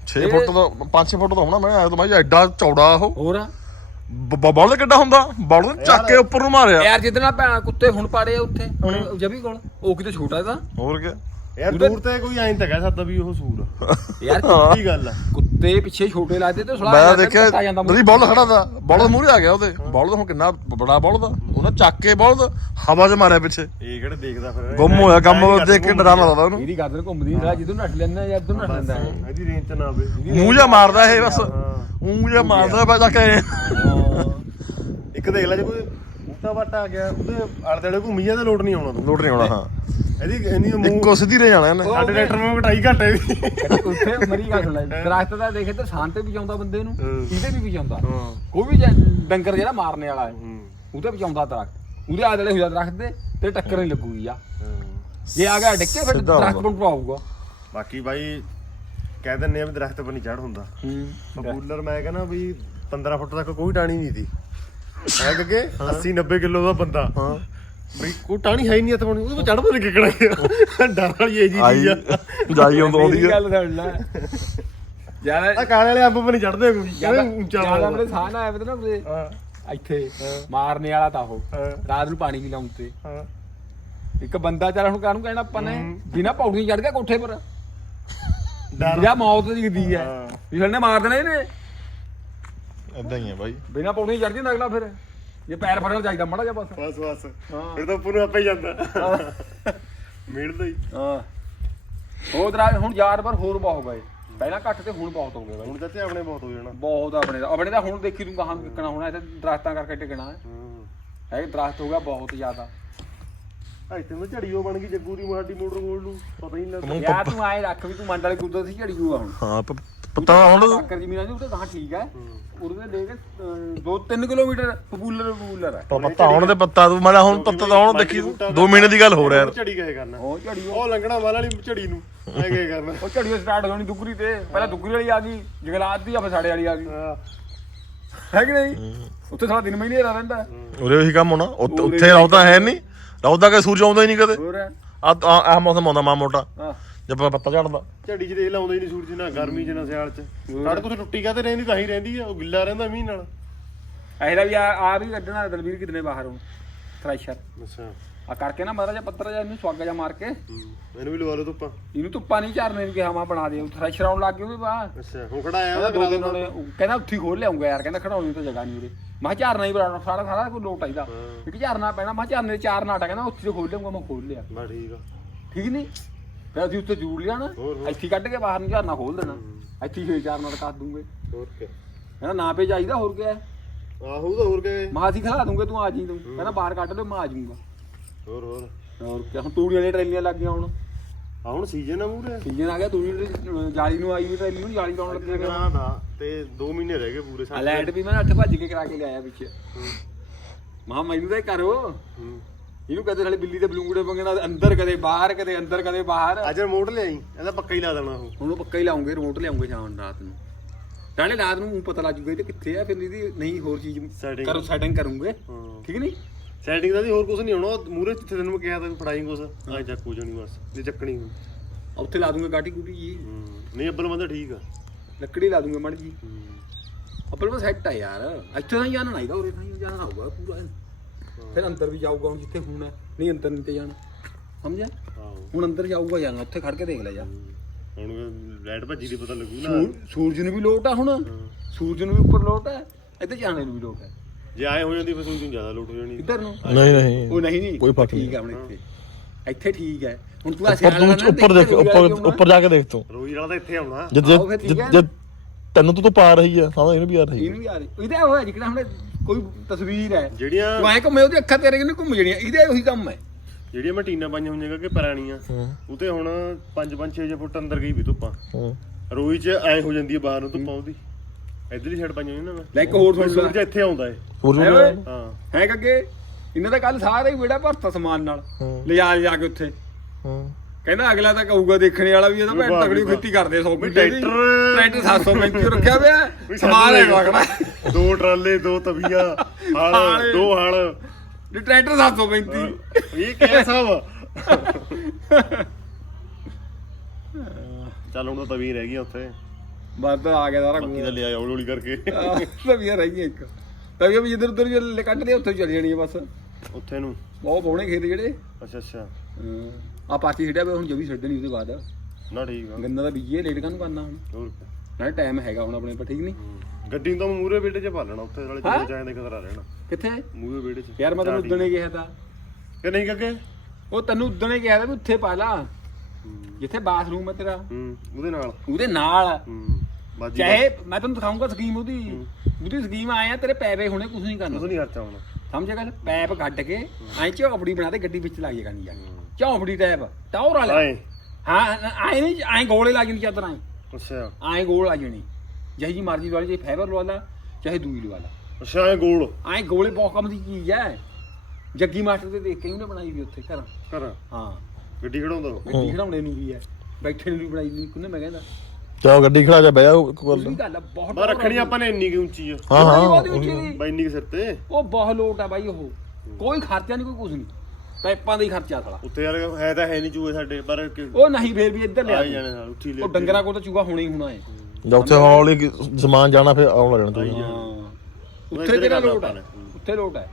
6 ਫੁੱਟ ਦਾ 5-6 ਫੁੱਟ ਦਾ ਹੋਣਾ ਮੈਂ ਆਇਆ ਤਾਂ ਮੈਂ ਐਡਾ ਚੌੜਾ ਉਹ। ਹੋਰ ਆ? ਬ- ਬਲਦ ਕਿੱਡਾ ਹੁੰਦਾ? ਬਲਦ ਚੱਕ ਕੇ ਉੱਪਰ ਨੂੰ ਮਾਰਿਆ। ਯਾਰ ਜਿੱਦਣਾ ਭੈਣਾ ਕੁੱਤੇ ਹੁਣ ਪਾੜੇ ਆ ਉੱਥੇ ਹੁਣ ਜਬੀ ਕੋਲ। ਉਹ ਕਿਤੇ ਛੋਟਾ ਇਹਦਾ? ਹੋਰ ਕੀ ਯਾਰ ਦੂਰ ਤੇ ਕੋਈ ਐਂ ਤਾਂ ਕਹਿ ਸਕਦਾ ਵੀ ਉਹ ਸੂਰ। ਆ ਯਾਰ ਕੀ ਗੱਲ ਆ। ਕੁੱਤੇ ਪਿੱਛੇ ਛੋਟੇ ਲੱਗਦੇ ਤੇ ਸੁਲਾ ਮੈਂ ਦੇਖਿਆ ਜਾਂਦਾ ਨਹੀਂ ਬਲਦ ਖੜਾ ਤਾ। ਬਲਦ ਮੂਹਰੇ ਆ ਗਿਆ ਉਹਦੇ। ਬਲਦ ਹੁਣ ਕਿੰਨਾ ਬੜਾ ਬਲਦ ਆ ਉਹਨੇ ਚੱਕ ਕੇ ਬਲਦ ਹਵਾ 'ਚ ਮਾਰਿਆ ਪਿੱਛੇ। ਇਹ ਕਿਹੜੇ ਦੇਖਦਾ ਫਿਰ? ਗੁੰਮ ਹੋਇਆ ਕੰਮ ਦੇਖ ਕੇ ਡਰਾਉਣਾ ਲੱਗਦਾ ਉਹਨੂੰ। ਇਹਦੀ ਗਰਦਨ ਘੁੰਮਦੀ ਸਾਲਾ ਜਿੱਦੋਂ ਨੱਠ ਲੈਂਦਾ ਜਾਂ ਇੱਧਰ ਨੱਠ ਲੈਂਦਾ। ਇਹ। ਇਹਦੀ ਰੇਂਜ ਚ ਨਾ ਆਵੇ। ਮੂੰਹ ਜਿਹਾ ਮਾਰਦਾ ਇਹ ਬਸ। ਮੂੰਹ ਜਿਹਾ ਮਾਰਦਾ ਪੈ ਜਾ ਕੇ। ਇੱਕ ਦੇਖ ਲੈ ਜੇ ਕੋਈ ਬੂਟਾ ਵਾਟਾ ਆ ਗਿਆ ਉਹਦੇ ਆਲੇ ਦੁਆਲੇ ਘੁੰਮੀ ਜਾ ਤੇ ਲੋਟ ਨਹੀਂ ਆਉਣਾ ਤੂੰ। ਲੋਟ ਨਹੀਂ ਆਉਣਾ ਹਾਂ। ਇਹਦੀ ਇਹਦੀ ਮੂੰਹ ਇੱਕੋ ਸਿੱਧੀ ਰਹਿ ਜਾਣਾ ਇਹਨੇ। ਸਾਡੇ ਟਰੈਕਟਰ ਨੂੰ ਘਟਾਈ ਘੱਟ ਕਹਿੰਦੇ ਉੱਥੇ ਮਰੀ ਗੱਲ ਸੁਣ ਲੈ ਦਰਖਤ ਦਾ ਦੇਖੇ ਤੇ ਸ਼ਾਨ ਤੇ ਵੀ ਜਾਉਂਦਾ ਬੰਦੇ ਨੂੰ ਹੂੰ। ਇਹਦੇ ਵੀ ਵਜਾਉਂਦਾ ਹਾਂ। ਕੋਈ ਵੀ ਜੇ ਡੰਗਰ ਜਿਹੜਾ ਮਾਰਨੇ ਵਾਲਾ ਹੈ ਉਹਦੇ ਵਜਾਉਂਦਾ ਦਰਖਤ। ਉਹਦੇ ਆਦਲੇ ਹੋ ਜਾ ਦਰਖਤ ਦੇ ਤੇ ਟੱਕਰ ਨਹੀਂ ਲੱਗੂਗੀ ਆ। ਜੇ ਆ ਗਿਆ ਡਿੱਕੇ ਫਿਰ ਸਿੱਧਾ ਦਰਖਤ ਹੋਊਗਾ। ਬਣ ਪਾਊਗਾ ਬਾਕੀ ਬਾਈ ਕਹਿ ਦਿੰਨੇ ਆ ਵੀ ਦਰਖਤ ਪਰ ਨਹੀਂ ਚੜ ਹੁੰਦਾ। ਬਬੂਲਰ ਮੈਂ ਕਹਿੰਦਾ ਵੀ 15 ਫੁੱਟ ਤੱਕ ਕੋਈ ਟਾਣੀ ਨਹੀਂ ਸੀ। ਹੈ ਕਿ 80 90 ਕਿਲੋ ਦਾ ਬੰਦਾ। ਹਾਂ। ਬਈ ਕੋਈ ਟਾਣੀ ਹੈ ਹੀ ਨਹੀਂ ਇੱਥੇ ਪਾਣੀ ਉਹਦੇ ਪਰ ਚੜਦਾ ਨਹੀਂ ਕਿਕੜਾ ਡਰ ਵਾਲੀ ਇਹ ਜੀ ਆਈ ਆ ਜਾਈ ਆਉਂਦਾ ਆਉਂਦੀ ਆ। ਗੱਲ ਸੁਣ ਲੈ। ਜ਼ਿਆਦਾ ਆ ਕਾਲੇ ਵਾਲੇ ਅੰਬ ਪਰ ਨਹੀਂ ਚੜਦੇ ਕੋਈ ਜ਼ਿਆਦਾ ਕਹਿੰਦੇ ਉੱਚਾ ਜ਼ਿਆਦਾ। ਆਪਣੇ ਸਾਹ ਨਾ ਆਵੇ ਤੇ ਨਾ ਉਹਦੇ ਹਾਂ। ਇੱਥੇ ਮਾਰਨੇ ਵਾਲਾ ਤਾਂ ਉਹ। ਹਾਂ। ਰਾਤ ਨੂੰ ਪਾਣੀ ਵੀ ਲਾਉਂ ਤੇ। ਹਾਂ। ਇੱਕ ਬੰਦਾ ਚੱਲ ਹੁਣ ਕਾਹਨੂੰ ਕਹਿਣਾ ਆਪਾਂ ਨੇ। ਬਿਨਾ ਪੌੜੀ ਚੜ ਗਿਆ ਕੋਠੇ ਪਰ। ਡਰ। ਜਾਂ ਮੌਤ ਦਿਖਦੀ ਹੈ ਹਾਂ। ਵੀ ਉਹਨੇ ਮਾਰ ਦੇਣਾ ਇਹਨੇ। ਇਦਾਂ ਹੀ ਆ ਬਾਈ। ਬਿਨਾ ਪੌੜੀ ਚੜ ਜਾਂਦਾ ਅਗਲਾ ਫਿਰ। ਜੇ ਪੈਰ ਫੜਨ ਚਾਹੀਦਾ ਮੜਾ ਜਾ ਬਸ। ਬਸ ਬਸ। ਹਾਂ। ਫਿਰ ਤਾਂ ਉੱਪਰ ਨੂੰ ਆਪੇ ਹੀ ਜਾਂਦਾ। ਮਿਲਦਾ ਹੀ। ਹਾਂ। ਉਹ ਦਰਾ ਹੁਣ ਯਾਰ ਪਰ ਹੋਰ ਬਹੁਤ ਗਏ। ਪਹਿਲਾਂ ਘੱਟ ਤੇ ਹੁਣ ਬਹੁਤ ਹੋ ਗਏ ਬਾਈ। ਹੁਣ ਚਾਚੇ ਆਪਣੇ ਬਹੁਤ ਹੋ ਜਾਣਾ ਬਹੁਤ ਆਪਣੇ ਦਾ। ਆਪਣੇ ਦਾ ਹੁਣ ਦੇਖੀ ਤੂੰ ਗਾਹਾਂ ਵਿਕਣਾ ਹੋਣਾ ਇੱਥੇ ਦਰਖਤਾਂ ਕਰਕੇ ਟਿਕਣਾ ਹੈ। ਹੂੰ। ਹੈ ਦਰਖਤ ਹੋ ਗਿਆ ਬਹੁਤ ਜ਼ਿਆਦਾ। ਇੱਥੇ ਤਾਂ ਝੜੀਓ ਬਣ ਗਈ ਜੱਗੂ ਦੀ ਸਾਡੀ ਮੋਟਰ ਕੋਲ ਨੂੰ ਪਤਾ ਹੀ ਨਹੀਂ ਲੱਗਦਾ। ਮੂੰਹ ਯਾਰ ਤੂੰ ਆਏ ਰੱਖ ਵੀ ਤੂੰ ਮੰਡ ਵਾਲੇ ਕੁੱਦਰ ਸੀ ਝੜੀ ਹੁਣ। ਹਾਂ ਪ- ਪਤਾ ਹੁਣ ਕਾਕਰ ਜ਼ਮੀਨਾਂ ਦੀ ਉੱਤੇ ਗਾਹਾਂ ਠੀਕ ਹੈ। ਉਹਦੇ ਦੇ ਕੇ 2-3 ਕਿਲੋਮੀਟਰ ਪਪੂਲਰ ਪਪੂਲਰ ਹੈ ਪ- ਪੱਤਾ ਹੁਣ ਤੇ ਪੱਤਾ ਤੂੰ ਮੈਂ ਹੁਣ ਪੱਤਾ ਤਾਂ ਹੁਣ ਦੇਖੀ 2 ਮਹੀਨੇ ਦੀ ਗੱਲ ਹੋ ਰਿਹਾ ਯਾਰ। ਝੜੀ ਗਏ ਕਰਨਾ? ਉਹ ਝੜੀ ਉਹ ਉਹ ਲੰਘਣਾ ਵਾਲ ਵਾਲੀ ਝੜੀ ਨੂੰ ਐ ਗਏ ਕਰਨਾ? ਉਹ ਝੜੀ ਸਟਾਰਟ ਹੋਣੀ ਦੁਗਰੀ ਤੇ। ਪਹਿਲਾਂ ਦੁਗਰੀ ਵਾਲੀ ਆ ਗਈ ਜਗਲਾਤ ਦੀ ਆ ਫਿਰ ਸਾਡੇ ਵਾਲੀ ਆ ਗਈ। ਹਾਂ। ਹੈ ਕਿ ਨਹੀਂ? ਉੱਥੇ ਸਾਰਾ ਦਿਨ ਮਹੀਨੇ ਰਹਿੰਦਾ। ਉਰੇ ਉਹੀ ਕੰਮ ਹੋਣਾ ਉੱਥੇ- ਉੱਥੇ ਰੌਦਾ ਹੈ ਨਹੀਂ। ਰੌਦਾ ਕਿ ਸੂਰਜ ਆਉਂਦਾ ਹੀ ਨਹੀਂ ਕਦੇ। ਹੋਰ ਆ ਆ ਮੌਸਮ ਆਉਂਦਾ ਮਾ ਮੋਟਾ। ਹਾਂ ਜਦ ਪੱਤਾ ਝੜਦਾ ਝੜੀ 'ਚ ਦੇਖ ਲਾਉਂਦੇ ਹੀ ਨਹੀਂ ਸੂਰਜ ਨਾ ਗਰਮੀ 'ਚ ਨਾ ਸਿਆਲ 'ਚ। ਸੜਕ ਉੱਤੇ ਟੁੱਟੀ ਕਾਤੇ ਰਹਿੰਦੀ ਤਾਂ ਹੀ ਰਹਿੰਦੀ ਆ ਉਹ ਗਿੱਲਾ ਰਹਿੰਦਾ ਮੀਂਹ ਨਾਲ। ਇਹਦਾ ਵੀ ਆ ਆ ਵੀ ਕੱਢਣਾ ਦਲਵੀਰ ਕਿਤਨੇ ਬਾਹਰੋਂ। ਥ੍ਰੈਸ਼ਰ ਅੱਛਾ। ਆ ਕਰਕੇ ਨਾ ਮਾਰਾ ਜਿਹਾ ਪੱਤਰ ਜਿਹਾ ਇਹਨੂੰ ਸਵਾਗਾ ਜਿਹਾ ਮਾਰ ਕੇ। ਮੈਨੂੰ ਵੀ ਲਵਾ ਲਓ ਧੁੱਪਾਂ। ਇਹਨੂੰ ਧੁੱਪਾ ਨਹੀਂ ਝਾਰਨੇ ਨੂੰ ਕਿਹਾ ਮੈਂ ਬਣਾ ਦੇ। ਥ੍ਰੈਸ਼ਰ ਆਉਣ ਲੱਗ ਗਿਆ ਵੀ ਬਾਹਰ ਅੱਛਾ ਹੁਣ ਖੜਾ ਆਇਆ ਕਹਿੰਦਾ ਉਹਦਾ ਦੋ ਦਿਨ ਉਹਨੇ ਕਹਿੰਦਾ ਉੱਥੇ ਖੋਲ ਲਿਆਉਂਗਾ ਯਾਰ ਕਹਿੰਦਾ ਖੜਾਉਣੀ ਤਾਂ ਜਗ੍ਹਾ ਨਹੀਂ ਉਰੇ ਮੈਂ ਝਾਰਨਾ ਹੀ ਬਣਾ ਸਾਰਾ ਸਾਰਾ ਕੋਈ ਲੋਟ ਆਈਦਾ ਇੱਕ ਝਾਰਨਾ ਪੈਣਾ ਮੈਂ ਝਾਰਨੇ ਦੇ ਚਾਰ ਨਾਟਾ ਕਹਿੰਦਾ ਉੱਥੇ ਖੋਲ ਲਿਆਉਂਗਾ ਮੈਂ ਖੋਲ ਲਿਆ। ਬਾ ਠੀਕ ਆ। ਠੀਕ ਨਹੀਂ ਫਿਰ ਅਸੀਂ ਉੱਥੇ ਜੂੜ ਲਿਆ ਨਾ। ਇੱਥੇ ਕੱਢ ਕੇ ਬਾਹਰ ਨੂੰ ਝਾਰਨਾ ਖੋਲ ਦੇਣਾ। ਇੱਥੇ ਹੀ ਚਾਰ ਨਾਟ ਕਰ ਦੂੰਗੇ। ਹੋਰ ਕੀ। ਕਹਿੰਦਾ ਨਾ ਪੇ ਜਾਈਦਾ ਹੋਰ ਹੈ? ਆਹੋ ਤਾਂ ਹੋਰ ਕੀ ਮੈਂ ਅਸੀਂ ਖਿਲਾ ਦੂੰਗੇ ਤੂੰ ਆ ਜੀ ਤੂੰ। ਕਹਿੰਦਾ ਬਾਹਰ ਕੱਢ ਲਿਓ ਮੈਂ ਆ ਜਾਊਂਗਾ। ਹੋਰ ਹੋਰ। ਹੋਰ ਕਿਆ ਹੁਣ ਤੂੜੀਆਂ ਦੀਆਂ ਟਰੈਲੀਆਂ ਲੱਗ ਗਈਆਂ ਹੁਣ। ਆ ਹੁਣ ਸੀਜ਼ਨ ਆ ਮੂਰੇ ਸੀਜ਼ਨ ਆ ਗਿਆ ਤੂੜੀ ਦੀ ਜਾਲੀ ਨੂੰ ਆਈ ਟਰੈਲੀ ਨੂੰ ਜਾਲੀ ਲਾਉਣ ਲੱਗੇ ਗਿਆ ਕਰਾ ਦਾ ਤੇ 2 ਮਹੀਨੇ ਰਹਿ ਗਏ ਪੂਰੇ ਆ ਲਾਈਟ ਵੀ ਮੈਂ ਅੱਠ ਭੱਜ ਕੇ ਕਰਾ ਕੇ ਲਿਆਇਆ ਵਿੱਚ ਮਹਾ ਮੈਨੂੰ ਤਾਂ ਕਰੋ। ਇਹਨੂੰ ਕਦੇ ਸਾਲੇ ਬਿੱਲੀ ਦੇ ਬਲੂੰਗੜੇ ਮੰਗਣਾ ਅੰਦਰ ਕਦੇ ਬਾਹਰ ਕਦੇ ਅੰਦਰ ਕਦੇ ਬਾਹਰ। ਅੱਜ ਰਿਮੋਟ ਲਿਆਈ ਇਹਦਾ ਪੱਕਾ ਹੀ ਲਾ ਦੇਣਾ ਉਹ। ਹੁਣ ਉਹ ਪੱਕਾ ਹੀ ਲਾਉਂਗੇ ਰਿਮੋਟ ਲਿਆਉਂਗੇ ਸ਼ਾਮ ਨੂੰ ਰਾਤ ਨੂੰ। ਨਾਲੇ ਰਾਤ ਨੂੰ ਪਤਾ ਲੱਗ ਜੂਗਾ ਇਹ ਤੇ ਕਿੱਥੇ ਆ ਫਿਰ ਇਹਦੀ ਨਹੀਂ ਹੋਰ ਚੀਜ਼ Setting। ਕਰੋ ਸੈਟਿੰਗ ਕਰੂੰਗੇ। ਹਾਂ। ਠੀਕ ਨਹੀਂ? ਸੈਟਿੰਗ ਦਾ ਜੀ ਹੋਰ ਕੁਝ ਨਹੀਂ ਹੋਣਾ ਮੂਰੇ ਜਿੱਥੇ ਤੈਨੂੰ ਮੈਂ ਕਿਹਾ ਤੈਨੂੰ ਫੜਾਈ ਕੁਛ। ਆ ਚੱਕ ਹੋ ਜਾਣੀ ਬਸ ਜੇ ਚੱਕਣੀ ਹੋਈ ਉੱਥੇ ਲਾ ਦੂੰਗੇ ਗਾਟੀ ਗੁੱਟੀ ਜੀ। ਹੂੰ ਨਹੀਂ ਅੱਬਲ ਬੰਦਾ ਠੀਕ ਆ। ਲੱਕੜੀ ਲਾ ਦੂੰਗੇ ਮੜ ਜੀ। ਹੂੰ। ਅੱਬਲ ਬਸ ਸੈੱਟ ਆ ਯਾਰ। ਇੱਥੇ ਨਹੀਂ ਜਾਣਾ ਨਹੀਂ ਉਰੇ ਨਹੀਂ ਜਾਣਾ ਹੋਊਗਾ ਪੂਰਾ। ਫਿਰ ਅੰਦਰ ਵੀ ਜਾਊਗਾ ਹੁਣ ਜਿੱਥੇ ਹੁਣ ਹੈ। ਨਹੀਂ ਅੰਦਰ ਨਹੀਂ ਤੇ ਜਾਣਾ। ਸਮਝਿਆ? ਆਹੋ। ਹੁਣ ਅੰਦਰ ਜਾਊਗਾ ਜਾਣਾ ਉੱਥੇ ਖੜ ਕੇ ਦੇਖ ਲੈ ਜਾ। ਹੁਣ ਲਾਈਟ ਭੱਜੀ ਦੀ ਪਤਾ ਲੱਗੂ ਨਾ। ਸੂਰ- ਸੂਰਜ ਨੂੰ ਵੀ ਲੋਟ ਆ ਹੁਣ। ਸੂਰਜ ਨੂੰ ਵੀ ਉੱਪਰ ਲੋਟ ਹੈ ਇੱਧਰ ਜਾਣੇ ਨੂੰ ਵੀ ਲੋਟ ਹੈ ਜੇ ਆਏ ਹੋ ਜਾਂਦੀ ਫਿਰ ਸੂਈ ਨੂੰ ਜ਼ਿਆਦਾ ਲੋਟ ਹੋ ਜਾਣੀ। ਇੱਧਰ ਨੂੰ? ਨਹੀਂ ਨਹੀਂ। ਉਹ ਨਹੀਂ ਨਹੀਂ ਕੋਈ ਫ਼ਰਕ ਠੀਕ ਨਹੀਂ। ਆ ਹੁਣ ਇੱਥੇ। ਇੱਥੇ ਠੀਕ ਹੈ ਹੁਣ ਤੂੰ ਉੱਪਰ ਸਿਆਣਾ ਤੂੰ ਨਾ ਉੱਪਰ ਦੇਖ ਉੱਪਰ ਉੱਪਰ ਜਾ ਕੇ ਦੇਖ ਤੂੰ। ਰੋਈ ਵਾਲਾ ਤਾਂ ਇੱਥੇ ਆਉਣਾ। ਜਦ ਆਹੋ ਫਿਰ ਠੀਕ ਜਦ ਹੈ। ਜਦ ਤੈਨੂੰ ਤੂੰ ਤੋਂ ਪਾ ਰਹੀ ਆ ਸਾਡਾ ਇਹਨੂੰ ਵੀ ਆ ਰਹੀ ਇਹਨੂੰ ਵੀ ਆ ਰਹੀ। ਇਹਦਾ ਹੋਇਆ ਜਿਕਣਾ ਹੁਣ ਕੋਈ ਤਸਵੀਰ ਹੈ। ਜਿਹੜੀਆਂ ਤੂੰ ਐ ਘੁੰਮੇ ਉਹਦੀ ਅੱਖਾਂ ਤੇਰੇ ਕਿਨੇ ਘੁੰਮ ਜਣੀਆਂ। ਇਹਦਾ ਉਹੀ ਕੰਮ ਹੈ। ਜਿਹੜੀਆਂ ਮੈਂ ਟੀਨਾਂ ਪਾਈਆਂ ਹੋਈਆਂ ਕਿ ਪੁਰਾਣੀਆਂ ਹੂੰ। ਉਤੇ ਹੁਣ 5-5 6 ਫੁੱਟ ਅੰਦਰ ਗਈ ਵੀ ਧੁੱਪਾਂ। ਹੂੰ। ਰੋਈ ਚ ਐ ਹੋ ਜਾਂਦੀ ਹੈ ਬਾਹਰ ਨੂੰ ਧੁੱਪਾਂ ਉਹਦੀ। ਇਧਰਲੀ ਸਾਈਡ ਪਾਈਆਂ ਹੋਈਆਂ ਨਾ ਮੈਂ। ਲੈ ਇੱਕ ਹੋਰ ਸੁਣ ਸੂਰਜ ਲੈ। ਇੱਥੇ ਆਉਂਦਾ ਏ। ਹੈ ਓਏ। ਹਾਂ। ਹੈ ਕੱਗੇ ਇਹਨਾਂ ਦਾ ਕੱਲ ਸਾਰਾ ਹੀ ਵਿੜਾ ਭਰਤਾ ਸਮਾਨ ਨਾਲ। ਹੂੰ। ਲਿਜਾ ਜਾ ਕੇ ਉੱਥੇ। ਹੂੰ। ਕਹਿੰਦਾ ਅਗਲਾ ਤਾਂ ਕਹੂਗਾ ਦੇਖਣੇ ਵਾਲਾ ਵੀ ਇਹਦਾ ਭੈਣ ਵਾਹ, ਤਗੜੀ ਵਾਹ। ਖੇਤੀ ਕਰਦੇ 100 ਵੀ ਦੀ। ਟਰੈਕਟਰ- ਟਰੈਕਟਰ 735 ਰੱਖਿਆ ਪਿਆ। ਸਮਾਨ ਹੈ ਲੱਗਣਾ ਦੋ ਟਰਾਲੇ ਦੋ ਤਵੀਆਂ ਹਲ ਹਾਲੇ। ਦੋ ਹਲ। ਜੇ ਟਰੈਕਟਰ 735 ਇਹ ਕਿਹੜਾ ਹਿਸਾਬ ਚੱਲ ਹੁਣ ਤਾਂ ਤਵੀ ਰਹਿ ਗਈ ਉੱਥੇ। ਬਸ ਤਾਂ ਆ ਗਿਆ ਸਾਰਾ ਬਾਕੀ ਤਾਂ ਲਿਆ ਹੌਲੀ ਹੌਲੀ ਕਰਕੇ। ਤਵੀਆਂ ਰਹਿ ਗਈਆਂ ਇੱਕ। ਤਵੀਆਂ ਵੀ ਜਿੱਧਰ ਉੱਧਰ ਜੇ ਕੱਢ ਲਿਆ ਉੱਥੇ ਚੱਲ ਜਾਣੀ ਬਸ। ਉੱਥੇ ਨੂੰ। ਬਹੁਤ ਬੋਣੇ ਖੇਤ ਜਿਹੜੇ। ਅੱਛਾ ਅੱਛਾ। ਆ ਪਾਤੀ ਛੱਡਿਆ ਪਿਆ ਹੁਣ ਜਵੀ ਛੱਡਣੀ ਉਹਦੇ ਬਾਅਦ। ਨਾ ਠੀਕ ਆ। ਗੰਨਾ ਦਾ ਬੀਜੀਏ ਲੇਟ ਕਾਹਨੂੰ ਕਰਨਾ ਹੁਣ? ਹੋਰ ਨਾਲੇ ਟਾਈਮ ਹੈਗਾ ਹੁਣ ਆਪਣੇ ਪਰ ਠੀਕ ਨਹੀਂ। ਗੱਡੀ ਨੂੰ ਤਾਂ ਮੂਰੇ ਵਿਹੜੇ 'ਚ ਪਾ ਲੈਣਾ ਉੱਥੇ ਨਾਲੇ? ਚਲੇ ਜਾਣ ਦੇ ਖਤਰਾ ਰਹਿਣਾ। ਕਿੱਥੇ? ਮੂਰੇ ਵਿਹੜੇ 'ਚ ਯਾਰ ਮੈਂ ਤੈਨੂੰ ਉਦਣੇ ਕਿਹਾ ਤਾਂ। ਕਿ ਨਹੀਂ ਕੱਗੇ ਉਹ ਤੈਨੂੰ ਉਦਣੇ ਕਿਹਾ ਤਾਂ ਵੀ ਉੱਥੇ ਪਾ ਲਾ। ਜਿੱਥੇ ਬਾਥਰੂਮ ਹੈ ਤੇਰਾ। ਹੂੰ ਉਹਦੇ ਨਾਲ। ਉਹਦੇ ਨਾਲ। ਹੂੰ ਚਾਹੇ ਮੈਂ ਤੈਨੂੰ ਦਿਖਾਉਂਗਾ ਸਕੀਮ ਉਹਦੀ। ਉਹਦੀ ਸਕੀਮ ਆਇਆ ਤੇਰੇ ਪੈਪੇ ਹੁਣੇ ਕੁਝ ਨਹੀਂ ਕਰਨਾ। ਕੁਝ ਨਹੀਂ ਖਰਚਾ ਹੋਣਾ। ਸਮਝ ਗੱਲ? ਪੈਪ ਕੱਢ ਕੇ ਐਂ ਝੌਂਪੜੀ ਬਣਾ ਦੇ ਗੱਡੀ ਵਿੱਚ ਲਾਈਏ ਕਰਨੀ ਜਾ ਝੌਂਪੜੀ ਟੈਪ ਟਾਵਰ ਵਾਲਾ। ਹਾਂ ਐਂ ਨਹੀਂ ਐਂ ਗੋਲੇ ਲਾ ਜਣੀ ਚਾਦਰ ਐਂ। ਅੱਛਾ। ਐਂ ਗੋਲ ਆ ਜਣੀ। ਜਿਹੀ ਜੀ ਮਰਜ਼ੀ ਵਾਲੀ ਜੇ ਫਾਈਬਰ ਲਵਾ ਲਾ ਚਾਹੇ ਦੂਈ ਲਵਾ ਲਾ। ਅੱਛਾ ਇਹ ਗੋਲ। ਐਂ ਗੋਲੇ ਬਹੁਤ ਕੰਮ ਦੀ ਚੀਜ਼ ਐ। ਜੱਗੀ ਮਾਸਟਰ ਦੇ ਦੇਖ ਕੇ ਉਹਨੇ ਬਣਾਈ ਵੀ ਉੱਥੇ ਘਰ। ਕਰਾਂ ਹਾਂ। ਗੱਡੀ ਖੜਾਉਂਦਾ ਉਹ। ਗੱਡੀ ਖੜਾਉਣੇ ਨੂੰ ਵੀ ਐ। ਬੈਠੇ ਨੂੰ ਵੀ ਬਣਾਈ ਨਹੀਂ ਕਿੰਨੇ ਮੈਂ ਕਹਿੰਦਾ। ਚਲੋ ਗੱਡੀ ਖੜਾ ਜਾ ਬਹਿ ਜਾ ਕੋਈ ਗੱਲ ਆ ਬਹੁਤ ਬਾ ਰੱਖਣੀ ਆਪਾਂ ਨੇ ਇੰਨੀ ਕਿ ਉੱਚੀ ਆ। ਹਾਂ ਹਾਂ। ਹਾਂ ਬਾਈ ਇੰਨੀ ਕੁ ਸਿਰ ਤੇ? ਉਹ ਬਹੁਤ ਲੋਟ ਆ ਬਾਈ ਉਹ। ਕੋਈ ਖਰਚਾ ਨਹੀਂ ਕੋਈ ਕੁਝ ਨਹੀਂ। ਪਾਈਪਾਂ ਦਾ ਹੀ ਖਰਚਾ ਸਾਲਾ। ਉੱਥੇ ਯਾਰ ਹੈ ਤਾਂ ਹੈ ਨਹੀਂ ਚੂਹੇ ਸਾਡੇ ਪਰ ਕਿ- ਉਹ ਨਹੀਂ ਫੇਰ ਵੀ ਇੱਧਰ ਲਿਆ ਆਈ ਜਾਣੇ ਨਾਲ ਉੱਠੀ ਲੈ ਉਹ ਡੰਗਰਾਂ ਕੋਲ ਤਾਂ ਚੂਹਾ ਹੋਣਾ ਹੀ ਹੋਣਾ ਹੈ ਜਾਂ ਉੱਥੇ ਹੌਲੀ ਸਮਾਨ ਜਾਣਾ ਫਿਰ ਆਉਣ ਲੱਗਣਾ ਤੂੰ। ਹਾਂ। ਉੱਥੇ ਕਰਨਾ ਲੋਟ ਹੈ। ਉੱਥੇ ਲੋਟ ਹੈ?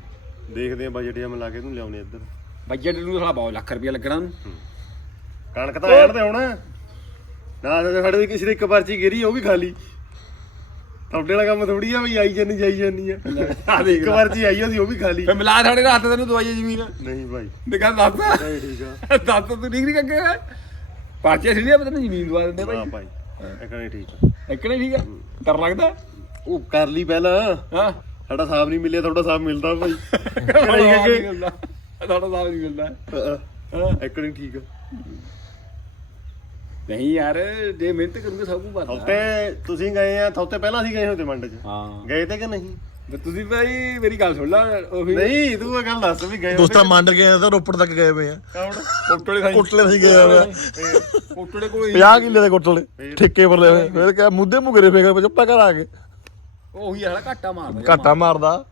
ਦੇਖਦੇ ਆ ਬਜਟ ਜਿਹਾ ਮਿਲਾ ਕੇ ਇਹਨੂੰ ਲਿਆਉਣੇ ਇੱਧਰ। ਬਜਟ ਨੂੰ ਸਾਲਾ ਬਹੁਤ ਲੱਖ ਰੁਪਇਆ ਲੱਗਣਾ ਕਣਕ ਤਾਂ ਐਣ ਤੇ ਹੁਣ। ਨਾ ਸਾਡੇ ਦੀ ਕਿਸੇ ਦੀ ਇੱਕ ਪਰਚੀ ਗਿਰੀ ਉਹ ਵੀ ਖਾਲੀ। ਤੁਹਾਡੇ ਵਾਲਾ ਕੰਮ ਥੋੜੀ ਆ ਵੀ ਆਈ ਜਾਨੀ ਜਾਈ ਜਾਨੀ ਆ। ਆ ਦੇਖ ਇੱਕ ਲੈ। ਪਰਚੀ ਆਈ ਉਹਦੀ ਉਹ ਵੀ ਖਾਲੀ ਫੇ ਮਿਲਾ ਸਾਡੇ ਹੱਥ ਤੈਨੂੰ ਦਵਾਈ ਜ਼ਮੀਨ ਨਹੀਂ ਭਾਈ ਦੇਖਾ ਦੱਸ ਨਹੀਂ ਠੀਕ ਆ। ਦੱਸ ਤੂੰ ਠੀਕ ਨਹੀਂ ਕੱਗੇ ਪਰਚੇ ਸੀ ਨਹੀਂ ਪਤਾ ਨਹੀਂ ਜ਼ਮੀਨ ਦਵਾ ਦਿੰਦੇ ਹਾਂ ਭਾਈ ਭਾਈ ਇਹ ਕਹਿੰਦੇ ਠੀਕ ਆ। ਇੱਕਣੇ ਠੀਕ ਹੈ। ਕਰ ਲੱਗਦਾ? ਉਹ ਕਰ ਲਈ ਪਹਿਲਾਂ। ਹਾਂ। ਸਾਡਾ ਸਾਹਬ ਨਹੀਂ ਮਿਲਿਆ ਤੁਹਾਡਾ ਸਾਹਬ ਮਿਲਦਾ ਭਾਈ ਸਾਡਾ ਸਾਹ ਨਹੀਂ ਮਿਲਦਾ। ਹਾਂ। ਇੱਕ ਨਹੀਂ ਠੀਕ ਆ। ਨਹੀਂ ਯਾਰ ਜੇ ਮਿਹਨਤ ਕਰੂਗੇ ਸਭ ਕੁਝ ਬਣਦਾ ਹਫ਼ਤੇ ਤੁਸੀਂ ਗਏ ਆ ਹਫ਼ਤੇ ਪਹਿਲਾਂ ਅਸੀਂ ਗਏ ਹੋਤੇ ਮੰਡ 'ਚ? ਹਾਂ। ਗਏ ਤੇ ਕਿ ਨਹੀਂ? ਤੇ ਤੁਸੀਂ ਭਾਈ ਮੇਰੀ ਗੱਲ ਸੁਣ ਲਾ ਉਹ ਵੀ ਨਹੀਂ ਤੂੰ ਇਹ ਗੱਲ ਦੱਸ ਵੀ ਗਏ ਦੋਸਤਾ ਮੰਡ ਗਏ ਤਾਂ ਰੋਪੜ ਤੱਕ ਗਏ ਪਏ ਆ। ਕੌਣ? ਖਾਈ। ਕੋਟਲੇ ਅਸੀਂ ਗਏ ਹੋਏ ਆ। ਕੋਟੜੇ ਕੋਲ 50 ਕਿੱਲੇ ਦੇ ਕੋਟਲੇ ਠੇਕੇ ਪਰ ਹੋਏ ਫਿਰ ਕਿਹਾ ਮੁੱਦੇ ਮੁਗਰੇ ਫੇਗਾ ਚੱਪਾ ਘਰ ਆ ਕੇ। ਉਹੀ ਵਾਲਾ ਘਾਟਾ ਮਾਰਦਾ। ਘਾਟਾ ਮਾਰਦਾ।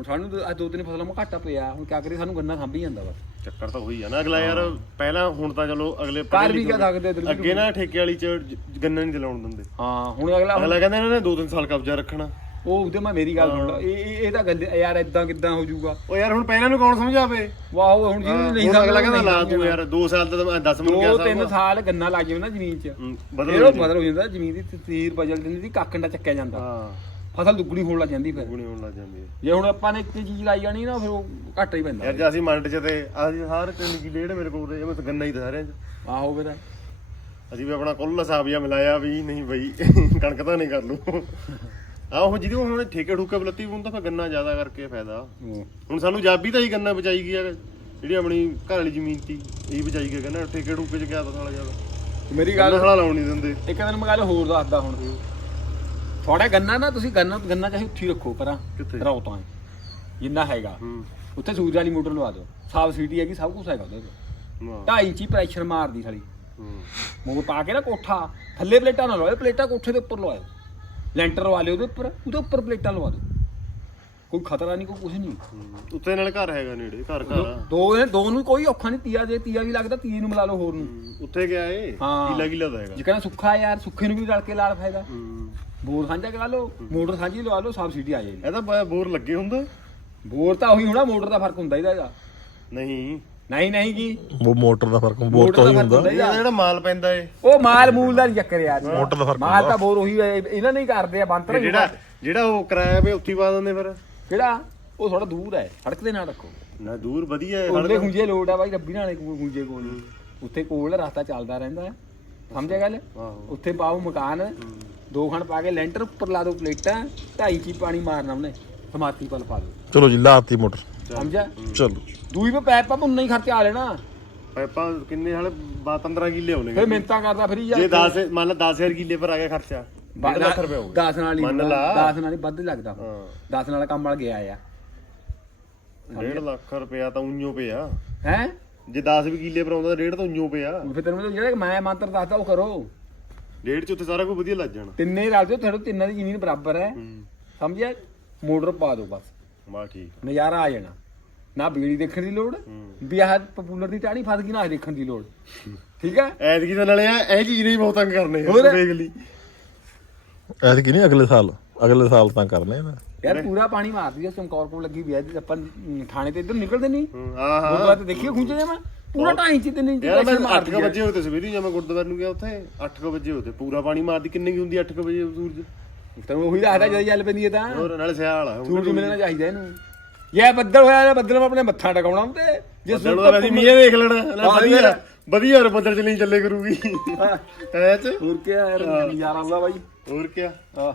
ਹੁਣ ਸਾਨੂੰ ਅੱਜ ਦੋ ਤਿੰਨ ਫਸਲਾਂ ਮਾ ਘਾਟਾ ਪਿਆ ਹੁਣ ਕਿਆ ਕਰੀਏ ਸਾਨੂੰ ਗੰਨਾ ਸਾਂਭੀ ਜਾਂਦਾ ਵਾ। ਚੱਕਰ ਤਾਂ ਹੋਈ ਆ ਨਾ ਅਗਲਾ ਯਾਰ ਪਹਿਲਾਂ ਹੁਣ ਤਾਂ ਚਲੋ ਅਗਲੇ ਘਰ ਵੀ ਕਿਆ ਸਕਦੇ ਵੀ ਅੱਗੇ ਨਾ ਠੇਕੇ ਵਾਲੀ ਚ ਗੰਨਾ ਨਹੀਂ ਦਿਲਾਉਣ ਦਿੰਦੇ। ਹਾਂ ਹੁਣ ਅਗਲਾ ਅਗਲਾ ਕਹਿੰਦਾ ਇਹਨਾਂ ਨੇ ਦੋ ਤਿੰਨ ਸਾਲ ਕਬਜ਼ਾ ਰੱਖਣਾ। ਉਹ ਉਹਦੇ ਮੈਂ ਮੇਰੀ ਗੱਲ ਸੁਣ ਲਾ ਇਹ ਇਹ ਤਾਂ ਗੱਲ ਯਾਰ ਇਦਾਂ ਕਿੱਦਾਂ ਹੋ ਜਾਊਗਾ? ਉਹ ਯਾਰ ਹੁਣ ਪਹਿਲਾਂ ਨੂੰ ਕੌਣ ਸਮਝਾਵੇ? ਵਾਹ ਹੁਣ ਜਿਹਨੂੰ ਨਹੀਂ ਹੁਣ ਅਗਲਾ ਕਹਿੰਦਾ ਲਾ ਤੂੰ ਯਾਰ 2 ਸਾਲ ਤਾਂ 10 ਮਿੰਟ ਗਿਆ ਦੋ ਤਿੰਨ ਸਾਲ ਗੰਨਾ ਲੱਗ ਜਾਵੇ ਨਾ ਜ਼ਮੀਨ 'ਚ। ਬਦਲ ਹੋ ਜਾਂਦਾ ਜ਼ਮੀਨ ਦੀ ਤਸੀਰ ਬਦਲ ਜਾਂਦੀ ਦੀ ਕਾਕੰਡਾ ਚੱਕਿਆ ਜਾਂਦਾ। ਹਾਂ। ਫਸਲ ਦੁੱਗਣੀ ਹੋਣ ਲੱਗ ਜਾਂਦੀ ਫਿਰ। ਗੁਣੀ ਹੋਣ ਲੱਗ ਜਾਂਦੀ ਜੇ ਹੁਣ ਆਪਾਂ ਨੇ ਇੱਕ ਚੀਜ਼ ਲਾਈ ਜਾਣੀ ਨਾ ਫਿਰ ਉਹ ਘਾਟਾ ਹੀ ਪੈਂਦਾ। ਯਾਰ ਜੇ ਅਸੀਂ ਮੰਡ ਚ ਤੇ ਅਸੀਂ ਹਰ ਤਿੰਨ ਕੀ ਡੇਢ ਮੇਰੇ ਕੋਲ ਇਹ ਮੈਂ ਤਾਂ ਗੰਨਾ ਹੀ ਤਾਂ ਸਾਰਿਆਂ ਚ ਆਹੋ ਫਿਰ। ਅਸੀਂ ਵੀ ਆਪਣਾ ਕੁੱਲ ਹਿਸਾਬ ਜਿਹਾ ਮਿਲਾਇਆ ਵੀ ਨਹੀਂ ਬਈ ਕਣਕ ਤਾਂ ਨਹੀਂ ਕਰ ਲੂ। ਆਹੋ ਜਿਹਦੀ ਹੁਣ ਠੇਕੇ ਠੂਕੇ ਬਲੱਤੀ ਹੁਣ ਤਾਂ ਫਿਰ ਗੰਨਾ ਜ਼ਿਆਦਾ ਕਰਕੇ ਫਾਇਦਾ। ਹੁਣ ਸਾਨੂੰ ਜਾਬੀ ਤਾਂ ਹੀ ਗੰਨਾ ਬਚਾਈ ਗਈ ਆ ਜਿਹੜੀ ਆਪਣੀ ਘਰ ਵਾਲੀ ਜ਼ਮੀਨ ਸੀ ਇਹ ਬਚਾਈ ਗਿਆ। ਕਹਿੰਦਾ ਠੇਕੇ ਠੂਕੇ ਚ ਗਿਆ ਤਾਂ ਸਾਲਾ ਜ਼ਿਆਦਾ ਮੇਰੀ ਗੰਨਾ ਗੱਲ ਸਾਲਾ ਲਾਉਣ ਨਹੀਂ ਦਿੰਦੇ। ਇੱਕ ਦਿਨ ਮੈਂ ਗੱਲ ਹੋਰ ਦੱਸਦਾ ਹੁਣ। ਥੋੜਾ ਗੰਨਾ ਨਾ ਤੁਸੀਂ ਗੰਨਾ ਗੰਨਾ ਚਾਹੇ ਉੱਥੇ ਹੀ ਰੱਖੋ ਪਰਾਂ ਕਿੱਥੇ? ਰੌਤਾਂ ਜਿੰਨਾ ਹੈਗਾ। ਹੂੰ। ਉੱਥੇ ਸੂਰਜ ਵਾਲੀ ਮੋਟਰ ਲਵਾ ਦਿਓ। ਸਬਸਿਡੀ ਹੈਗੀ ਸਭ ਕੁਝ ਹੈਗਾ ਉਹਦੇ ਕੋਲ। ਨਾ 2.5 ਇੰਚੀ ਪ੍ਰੈਸ਼ਰ ਮਾਰਦੀ ਸਾਲੀ। ਹੂੰ। ਮੋਟਰ ਪਾ ਕੇ ਨਾ ਕੋਠਾ ਥੱਲੇ ਪਲੇਟਾਂ ਨਾ ਲਵਾਓ ਪਲੇਟਾਂ ਕੋਠੇ ਦੇ ਉੱਪਰ ਲਵਾਓ ਲੈਂਟਰ ਲਵਾ ਲਿਓ ਉਹਦੇ ਉੱਪਰ ਉਹਦੇ ਉੱਪਰ ਪਲੇਟਾਂ ਲਵਾ ਦਿਓ। ਕੋਈ ਖਤਰਾ ਨਹੀਂ ਕੋਈ ਕੁਝ ਨਹੀਂ। ਉੱਤੇ ਨਾਲ ਘਰ ਹੈਗਾ ਨੇੜੇ ਘਰ ਘਰ। ਆ ਦੋ ਨੇ ਦੋ ਨੂੰ ਕੋਈ ਔਖਾ ਨਹੀਂ ਤੀਆ ਜੇ ਤੀਆ ਵੀ ਲੱਗਦਾ ਤੀਏ ਨੂੰ ਮਿਲਾ ਲਓ ਹੋਰ ਨੂੰ। ਹੂੰ, ਉੱਥੇ ਗਿਆ ਏ? ਹਾਂ। ਕਿਲਾ ਕਿਲਾ ਦਾ ਹੈਗਾ। ਜੇ ਕਹਿੰਦਾ ਸੁੱਖਾ ਯਾਰ ਸੁੱਖੇ ਨੂੰ ਵੀ ਰਲ ਕੇ ਲਾਲ ਫਾਇਦਾ ਹੂੰ। ਬੋਰ ਸਾਂਝਾ ਕਰਾ ਲਓ ਮੋਟਰ ਸਾਂਝੀ ਲਵਾ ਲਓ ਸਬਸਿਡੀ ਆ ਜਾਏਗੀ। ਇਹ ਤਾਂ ਬ- ਬੋਰ ਲੱਗੇ ਹੁੰਦਾ। ਬੋਰ ਤਾਂ ਉਹੀ ਹੋਣਾ ਮੋਟਰ ਦਾ ਫ਼ਰਕ ਹੁੰਦਾ ਇਹਦਾ ਇਹਦਾ। ਨਹੀਂ। ਨਹੀਂ ਨਹੀਂ ਕੀ ਉਹ ਮੋਟਰ ਦਾ ਫ਼ਰਕ ਬੋਰ ਤੋਂ ਹੀ ਹੁੰਦਾ। ਇਹਦਾ। ਜਿਹੜਾ ਮਾਲ ਪੈਂਦਾ ਏ। ਉਹ ਮਾਲ ਮੂਲ ਦਾ ਨੀ ਚੱਕਰ ਯਾਰ। ਮੋਟਰ ਦਾ ਫ਼ਰਕ ਮਾਲ ਹੁੰਦਾ। ਤਾਂ ਬੋਰ ਉਹੀ ਹੈ, ਇਹਨਾਂ ਨੇ ਹੀ ਕਰਦੇ ਆ ਬੰਤਰ ਜਿਹੜਾ ਜਿਹੜਾ ਉਹ ਕਿਰਾਇਆ ਵੇ ਉੱਥੇ ਹੀ ਪਾ ਦਿੰਦੇ ਫਿਰ। ਕਿਹੜਾ? ਉਹ ਥੋੜਾ ਦੂਰ ਹੈ ਸੜਕ ਦੇ ਨਾਲ ਰੱਖੋ। ਨਾ ਦੂਰ ਵਧੀਆ ਹੈ ਉਹਦੇ ਖੁੰਝੇ ਲੋੜ ਆ ਬਾਈ ਰੱਬੀ ਨਾਲੇ ਖੁੰਝੇ ਕੋਲ। ਉੱਥੇ ਕੋਲ ਰਸਤਾ ਚੱਲਦਾ ਰਹਿੰਦਾ ਹੈ। ਸਮਝਿਆ ਗੱਲ? ਆਹੋ। ਉੱਥੇ ਪਾਓ ਮਕਾਨ ਦੋ ਖਣ ਪਾ ਕੇ ਲੈਂਟਰ ਉੱਪਰ ਲਾ ਦਿਓ ਪਲੇਟਾਂ ਢਾਈ ਚੀ ਪਾਣੀ ਮਾਰਨਾ ਉਹਨੇ ਸਮਾਤੀ ਪਲ ਪਾ ਦਿਓ ਚਲੋ ਜੀ ਲਾਤੀ ਮੋਟਰ। ਸਮਝਿਆ? ਚਲੋ। ਦੂਈ ਪੇ ਪੈਪ ਪਾ ਉਨਾ ਹੀ ਖਰਚਾ ਆ ਲੈਣਾ। ਪਾਈਪਾਂ ਕਿੰਨੇ ਹਾਲੇ 15 ਕਿੱਲੇ ਹੋਣਗੇ। ਫਿਰ ਮਿੰਤਾ ਕਰਦਾ ਫਰੀ ਜਾ ਜੇ 10 ਮੰਨ ਲਾ 10000 ਕਿੱਲੇ ਪਰ ਆ ਗਿਆ ਖਰਚਾ 1 ਲੱਖ ਰੁਪਏ ਹੋ ਗਿਆ 10 ਨਾਲ ਹੀ ਮੰਨ ਲਾ। 10 ਨਾਲ ਹੀ ਵੱਧ ਲੱਗਦਾ। ਹਾਂ। 10 ਨਾਲ ਕੰਮ ਵਾਲ ਗਿਆ ਆ। 1.5 ਲੱਖ ਰੁਪਇਆ ਤਾਂ ਉਈਓ ਪਿਆ। ਹੈ? ਜੇ 10 ਵੀ ਕਿੱਲੇ ਪਰ ਆਉਂਦਾ ਰੇਟ ਤਾਂ ਉਈਓ ਪਿਆ। ਫਿਰ ਤੈਨੂੰ ਮੈਂ ਜਿਹੜਾ ਮੈਂ ਮੰਤਰ ਦੱਸਦਾ ਉਹ ਕਰੋ। ਰੇਟ ਚ ਉੱਥੇ ਸਾਰਾ ਕੁਝ ਵਧੀਆ ਲੱਗ ਜਾਣਾ। ਤਿੰਨੇ ਰਲ ਦਿਓ ਤੁਹਾਡੇ ਤਿੰਨਾਂ ਦੀ ਜ਼ਮੀਨ ਬਰਾਬਰ ਹੈ। ਹੂੰ। ਸਮਝਿਆ? ਮੋਟਰ ਪਾ ਦਿਓ ਬਸ। ਬਾ ਠੀਕ ਨਜ਼ਾਰਾ ਆ ਜਾਣਾ। ਨਾ ਬੀੜੀ ਦੇਖਣ ਦੀ ਲੋੜ ਹੂੰ। ਵੀ ਆਹ ਪਪੂਲਰ ਦੀ ਟਾਣੀ ਫਸ ਗਈ ਨਾ ਦੇਖਣ ਦੀ ਲੋੜ। ਠੀਕ ਹੈ ਐਤਕੀ ਤਾਂ ਨਾਲੇ ਆ ਇਹ ਚੀਜ਼ ਨੇ ਹੀ ਬਹੁਤ ਤੰਗ ਕਰਨੇ ਹੋਰ? ਦੇਖ ਲਈ। ਐਤਕੀ ਨਹੀਂ ਅਗਲੇ ਸਾਲ ਅਗਲੇ ਸਾਲ ਤਾਂ ਕਰਨੇ ਆ ਨਾ। ਯਾਰ ਪੂਰਾ ਪਾਣੀ ਮਾਰਦੀ ਆ ਚਮਕੌਰ ਕੋਲ ਲੱਗੀ ਵੀ ਆ ਤੇ ਆਪਾਂ ਥਾਣੇ ਤੇ ਇੱਧਰ ਨਿਕਲਦੇ ਨਹੀਂ ਹੂੰ, ਆਹ ਹਾਂ। ਗੁਰਦੁਆਰੇ ਤੇ ਦੇਖੀਏ ਖੁੰਝੇ ਜਾ ਮੈਂ। ਪੂਰਾ ਢਾਈ ਇੰਚ ਤਿੰਨ ਇੰਚ ਯਾਰ ਮੈਂ pressure 8 ਮਾਰਦੀ ਆ। ਵਜੇ ਹੋਤੇ ਸਵੇਰੀ ਜਾਂ ਮੈਂ ਗੁਰਦੁਆਰੇ ਨੂੰ ਗਿਆ ਉੱਥੇ 8 ਵਜੇ ਹੋਤੇ ਪੂਰਾ ਪਾਣੀ ਮਾਰਦੀ ਕਿੰਨੇ ਹੁੰਦੀ 8 ਵਜੇ ਸੂਰਜ ਤੈਨੂੰ ਉਹੀ ਦੱਸਦਾ ਜਦ ਚੱਲ ਪੈਂਦੀ ਹੈ ਤਾਂ। ਹੋਰ ਨਾਲੇ ਸਿਆਲ ਆ ਸੂਰਜ ਮਿਲਣਾ ਚਾਹੀਦਾ ਇਹਨੂੰ। ਜੇ ਬੱਦਲ ਹੋਇਆ ਤਾਂ ਬੱਦਲ ਨੂੰ ਆਪਣੇ ਮੱਥਾ ਟਿਕਾਉਣਾ ਤੇ। ਜੇ ਤਾਂ ਵੈਸੇ ਮੀਂਹ ਦੇਖ ਲੈਣਾ ਵਧੀਆ ਵਧੀਆ ਯਾਰ ਬੱਦਲ ਚ ਨਹੀਂ ਚੱਲੇ ਕਰੂਗੀ। ਐ ਚ। ਹੋਰ ਕੀ ਯਾਰ ਨਜ਼ਾਰਾ ਆਉਂਦਾ ਬਾਈ। ਹੋਰ ਕੀ ਆਹ